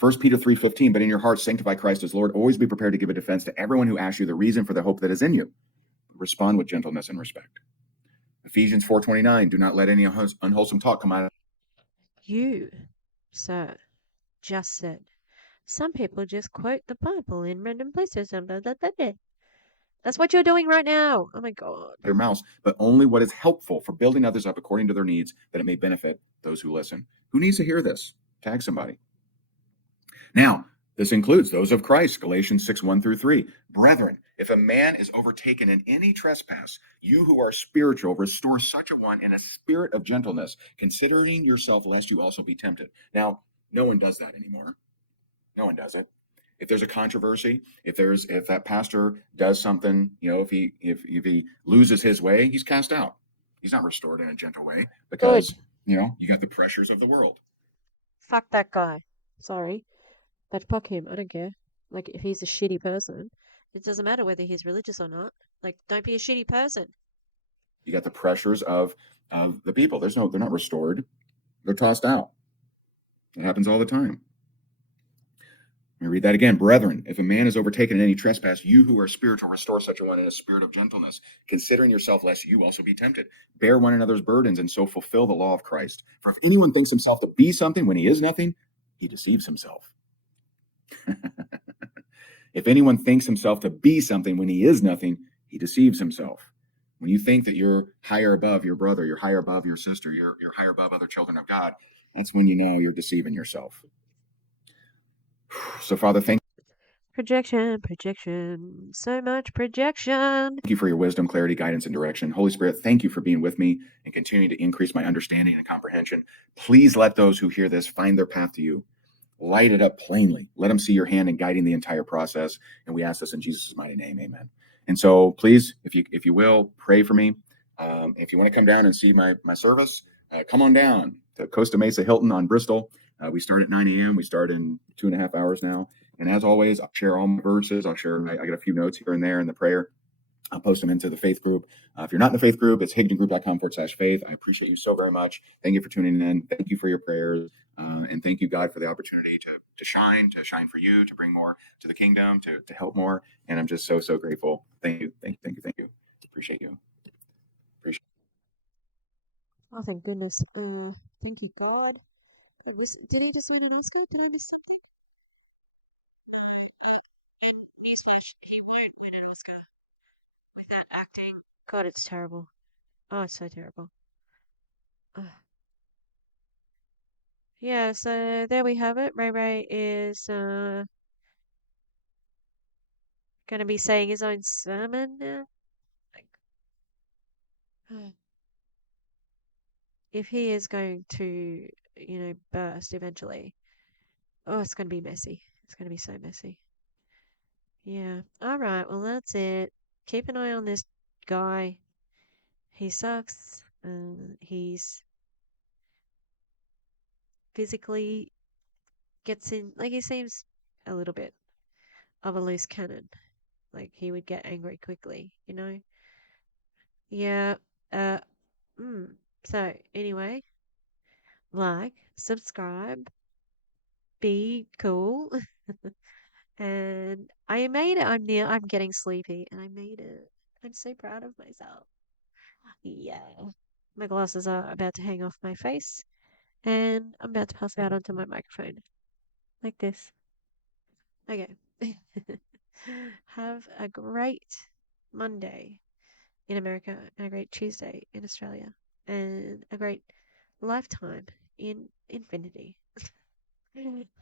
1 Peter 3:15, but in your hearts sanctify Christ as Lord. Always be prepared to give a defense to everyone who asks you the reason for the hope that is in you. Respond with gentleness and respect. Ephesians 4:29, do not let any unwholesome talk come out of You, sir, just said. Some people just quote the Bible in random places and blah, blah, blah, blah. That's what you're doing right now. Oh my God. their mouths, but only what is helpful for building others up according to their needs, that it may benefit those who listen. Who needs to hear this? Tag somebody. Now, this includes those of Christ, Galatians 6:1-3. Brethren, if a man is overtaken in any trespass, you who are spiritual, restore such a one in a spirit of gentleness, considering yourself lest you also be tempted. Now, no one does that anymore. No one does it. If there's a controversy, if that pastor does something, if he loses his way, he's cast out. He's not restored in a gentle way because you got the pressures of the world. Fuck that guy. Sorry. But fuck him. I don't care. Like, if he's a shitty person, it doesn't matter whether he's religious or not. Like, don't be a shitty person. You got the pressures of the people. They're not restored. They're tossed out. It happens all the time. Let me read that again. Brethren, if a man is overtaken in any trespass, you who are spiritual, restore such a one in a spirit of gentleness, considering yourself lest you also be tempted. Bear one another's burdens and so fulfill the law of Christ. For if anyone thinks himself to be something when he is nothing, he deceives himself. If anyone thinks himself to be something when he is nothing, he deceives himself. When you think that you're higher above your brother, you're higher above your sister, you're higher above other children of God, that's when you know you're deceiving yourself. So, Father, thank Projection. So much projection. you for your wisdom, clarity, guidance, and direction. Holy Spirit, thank you for being with me and continuing to increase my understanding and comprehension. Please let those who hear this find their path to you. Light it up plainly. Let them see your hand in guiding the entire process. And we ask this in Jesus' mighty name. Amen. And so please, if you will, pray for me. If you want to come down and see my service, come on down to Costa Mesa Hilton on Bristol. We start at 9 a.m. We start in 2.5 hours now. And as always, I'll share all my verses. I got a few notes here and there in the prayer. I'll post them into the faith group. If you're not in the faith group, it's higdongroup.com/faith. I appreciate you so very much. Thank you for tuning in. Thank you for your prayers. And thank you, God, for the opportunity to shine for you, to bring more to the kingdom, to help more. And I'm just so, so grateful. Thank you. Appreciate you. Oh, thank goodness. Thank you, God. Did he just win an Oscar? Did I miss something? Newsflash, he won't win an Oscar with that acting. God, it's terrible. Oh, it's so terrible. Yeah, so there we have it. Ray Ray is gonna be saying his own sermon now. Like, if he is going to, burst eventually, oh, it's gonna be messy. It's gonna be so messy. Yeah. All right. Well, that's it. Keep an eye on this guy. He sucks. He's physically gets in, like, he seems a little bit of a loose cannon. Like, he would get angry quickly, you know? Yeah. Uh, So, anyway, like, subscribe, be cool, and I made it. I'm getting sleepy and I made it. I'm so proud of myself. Yeah. My glasses are about to hang off my face and I'm about to pass out onto my microphone. Like this. Okay. Have a great Monday in America and a great Tuesday in Australia and a great lifetime in infinity.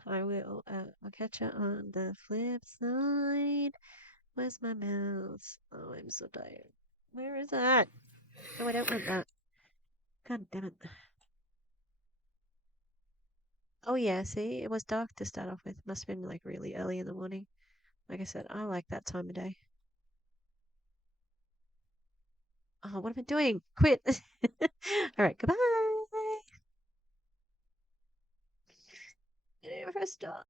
I'll catch you on the flip side. Where's my mouse? Oh, I'm so tired. Where is that? No, I don't want that. God damn it. Oh, yeah, see, it was dark to start off with. Must have been like really early in the morning. Like I said, I like that time of day. Oh, what am I doing? Quit. All right, goodbye. Press stop.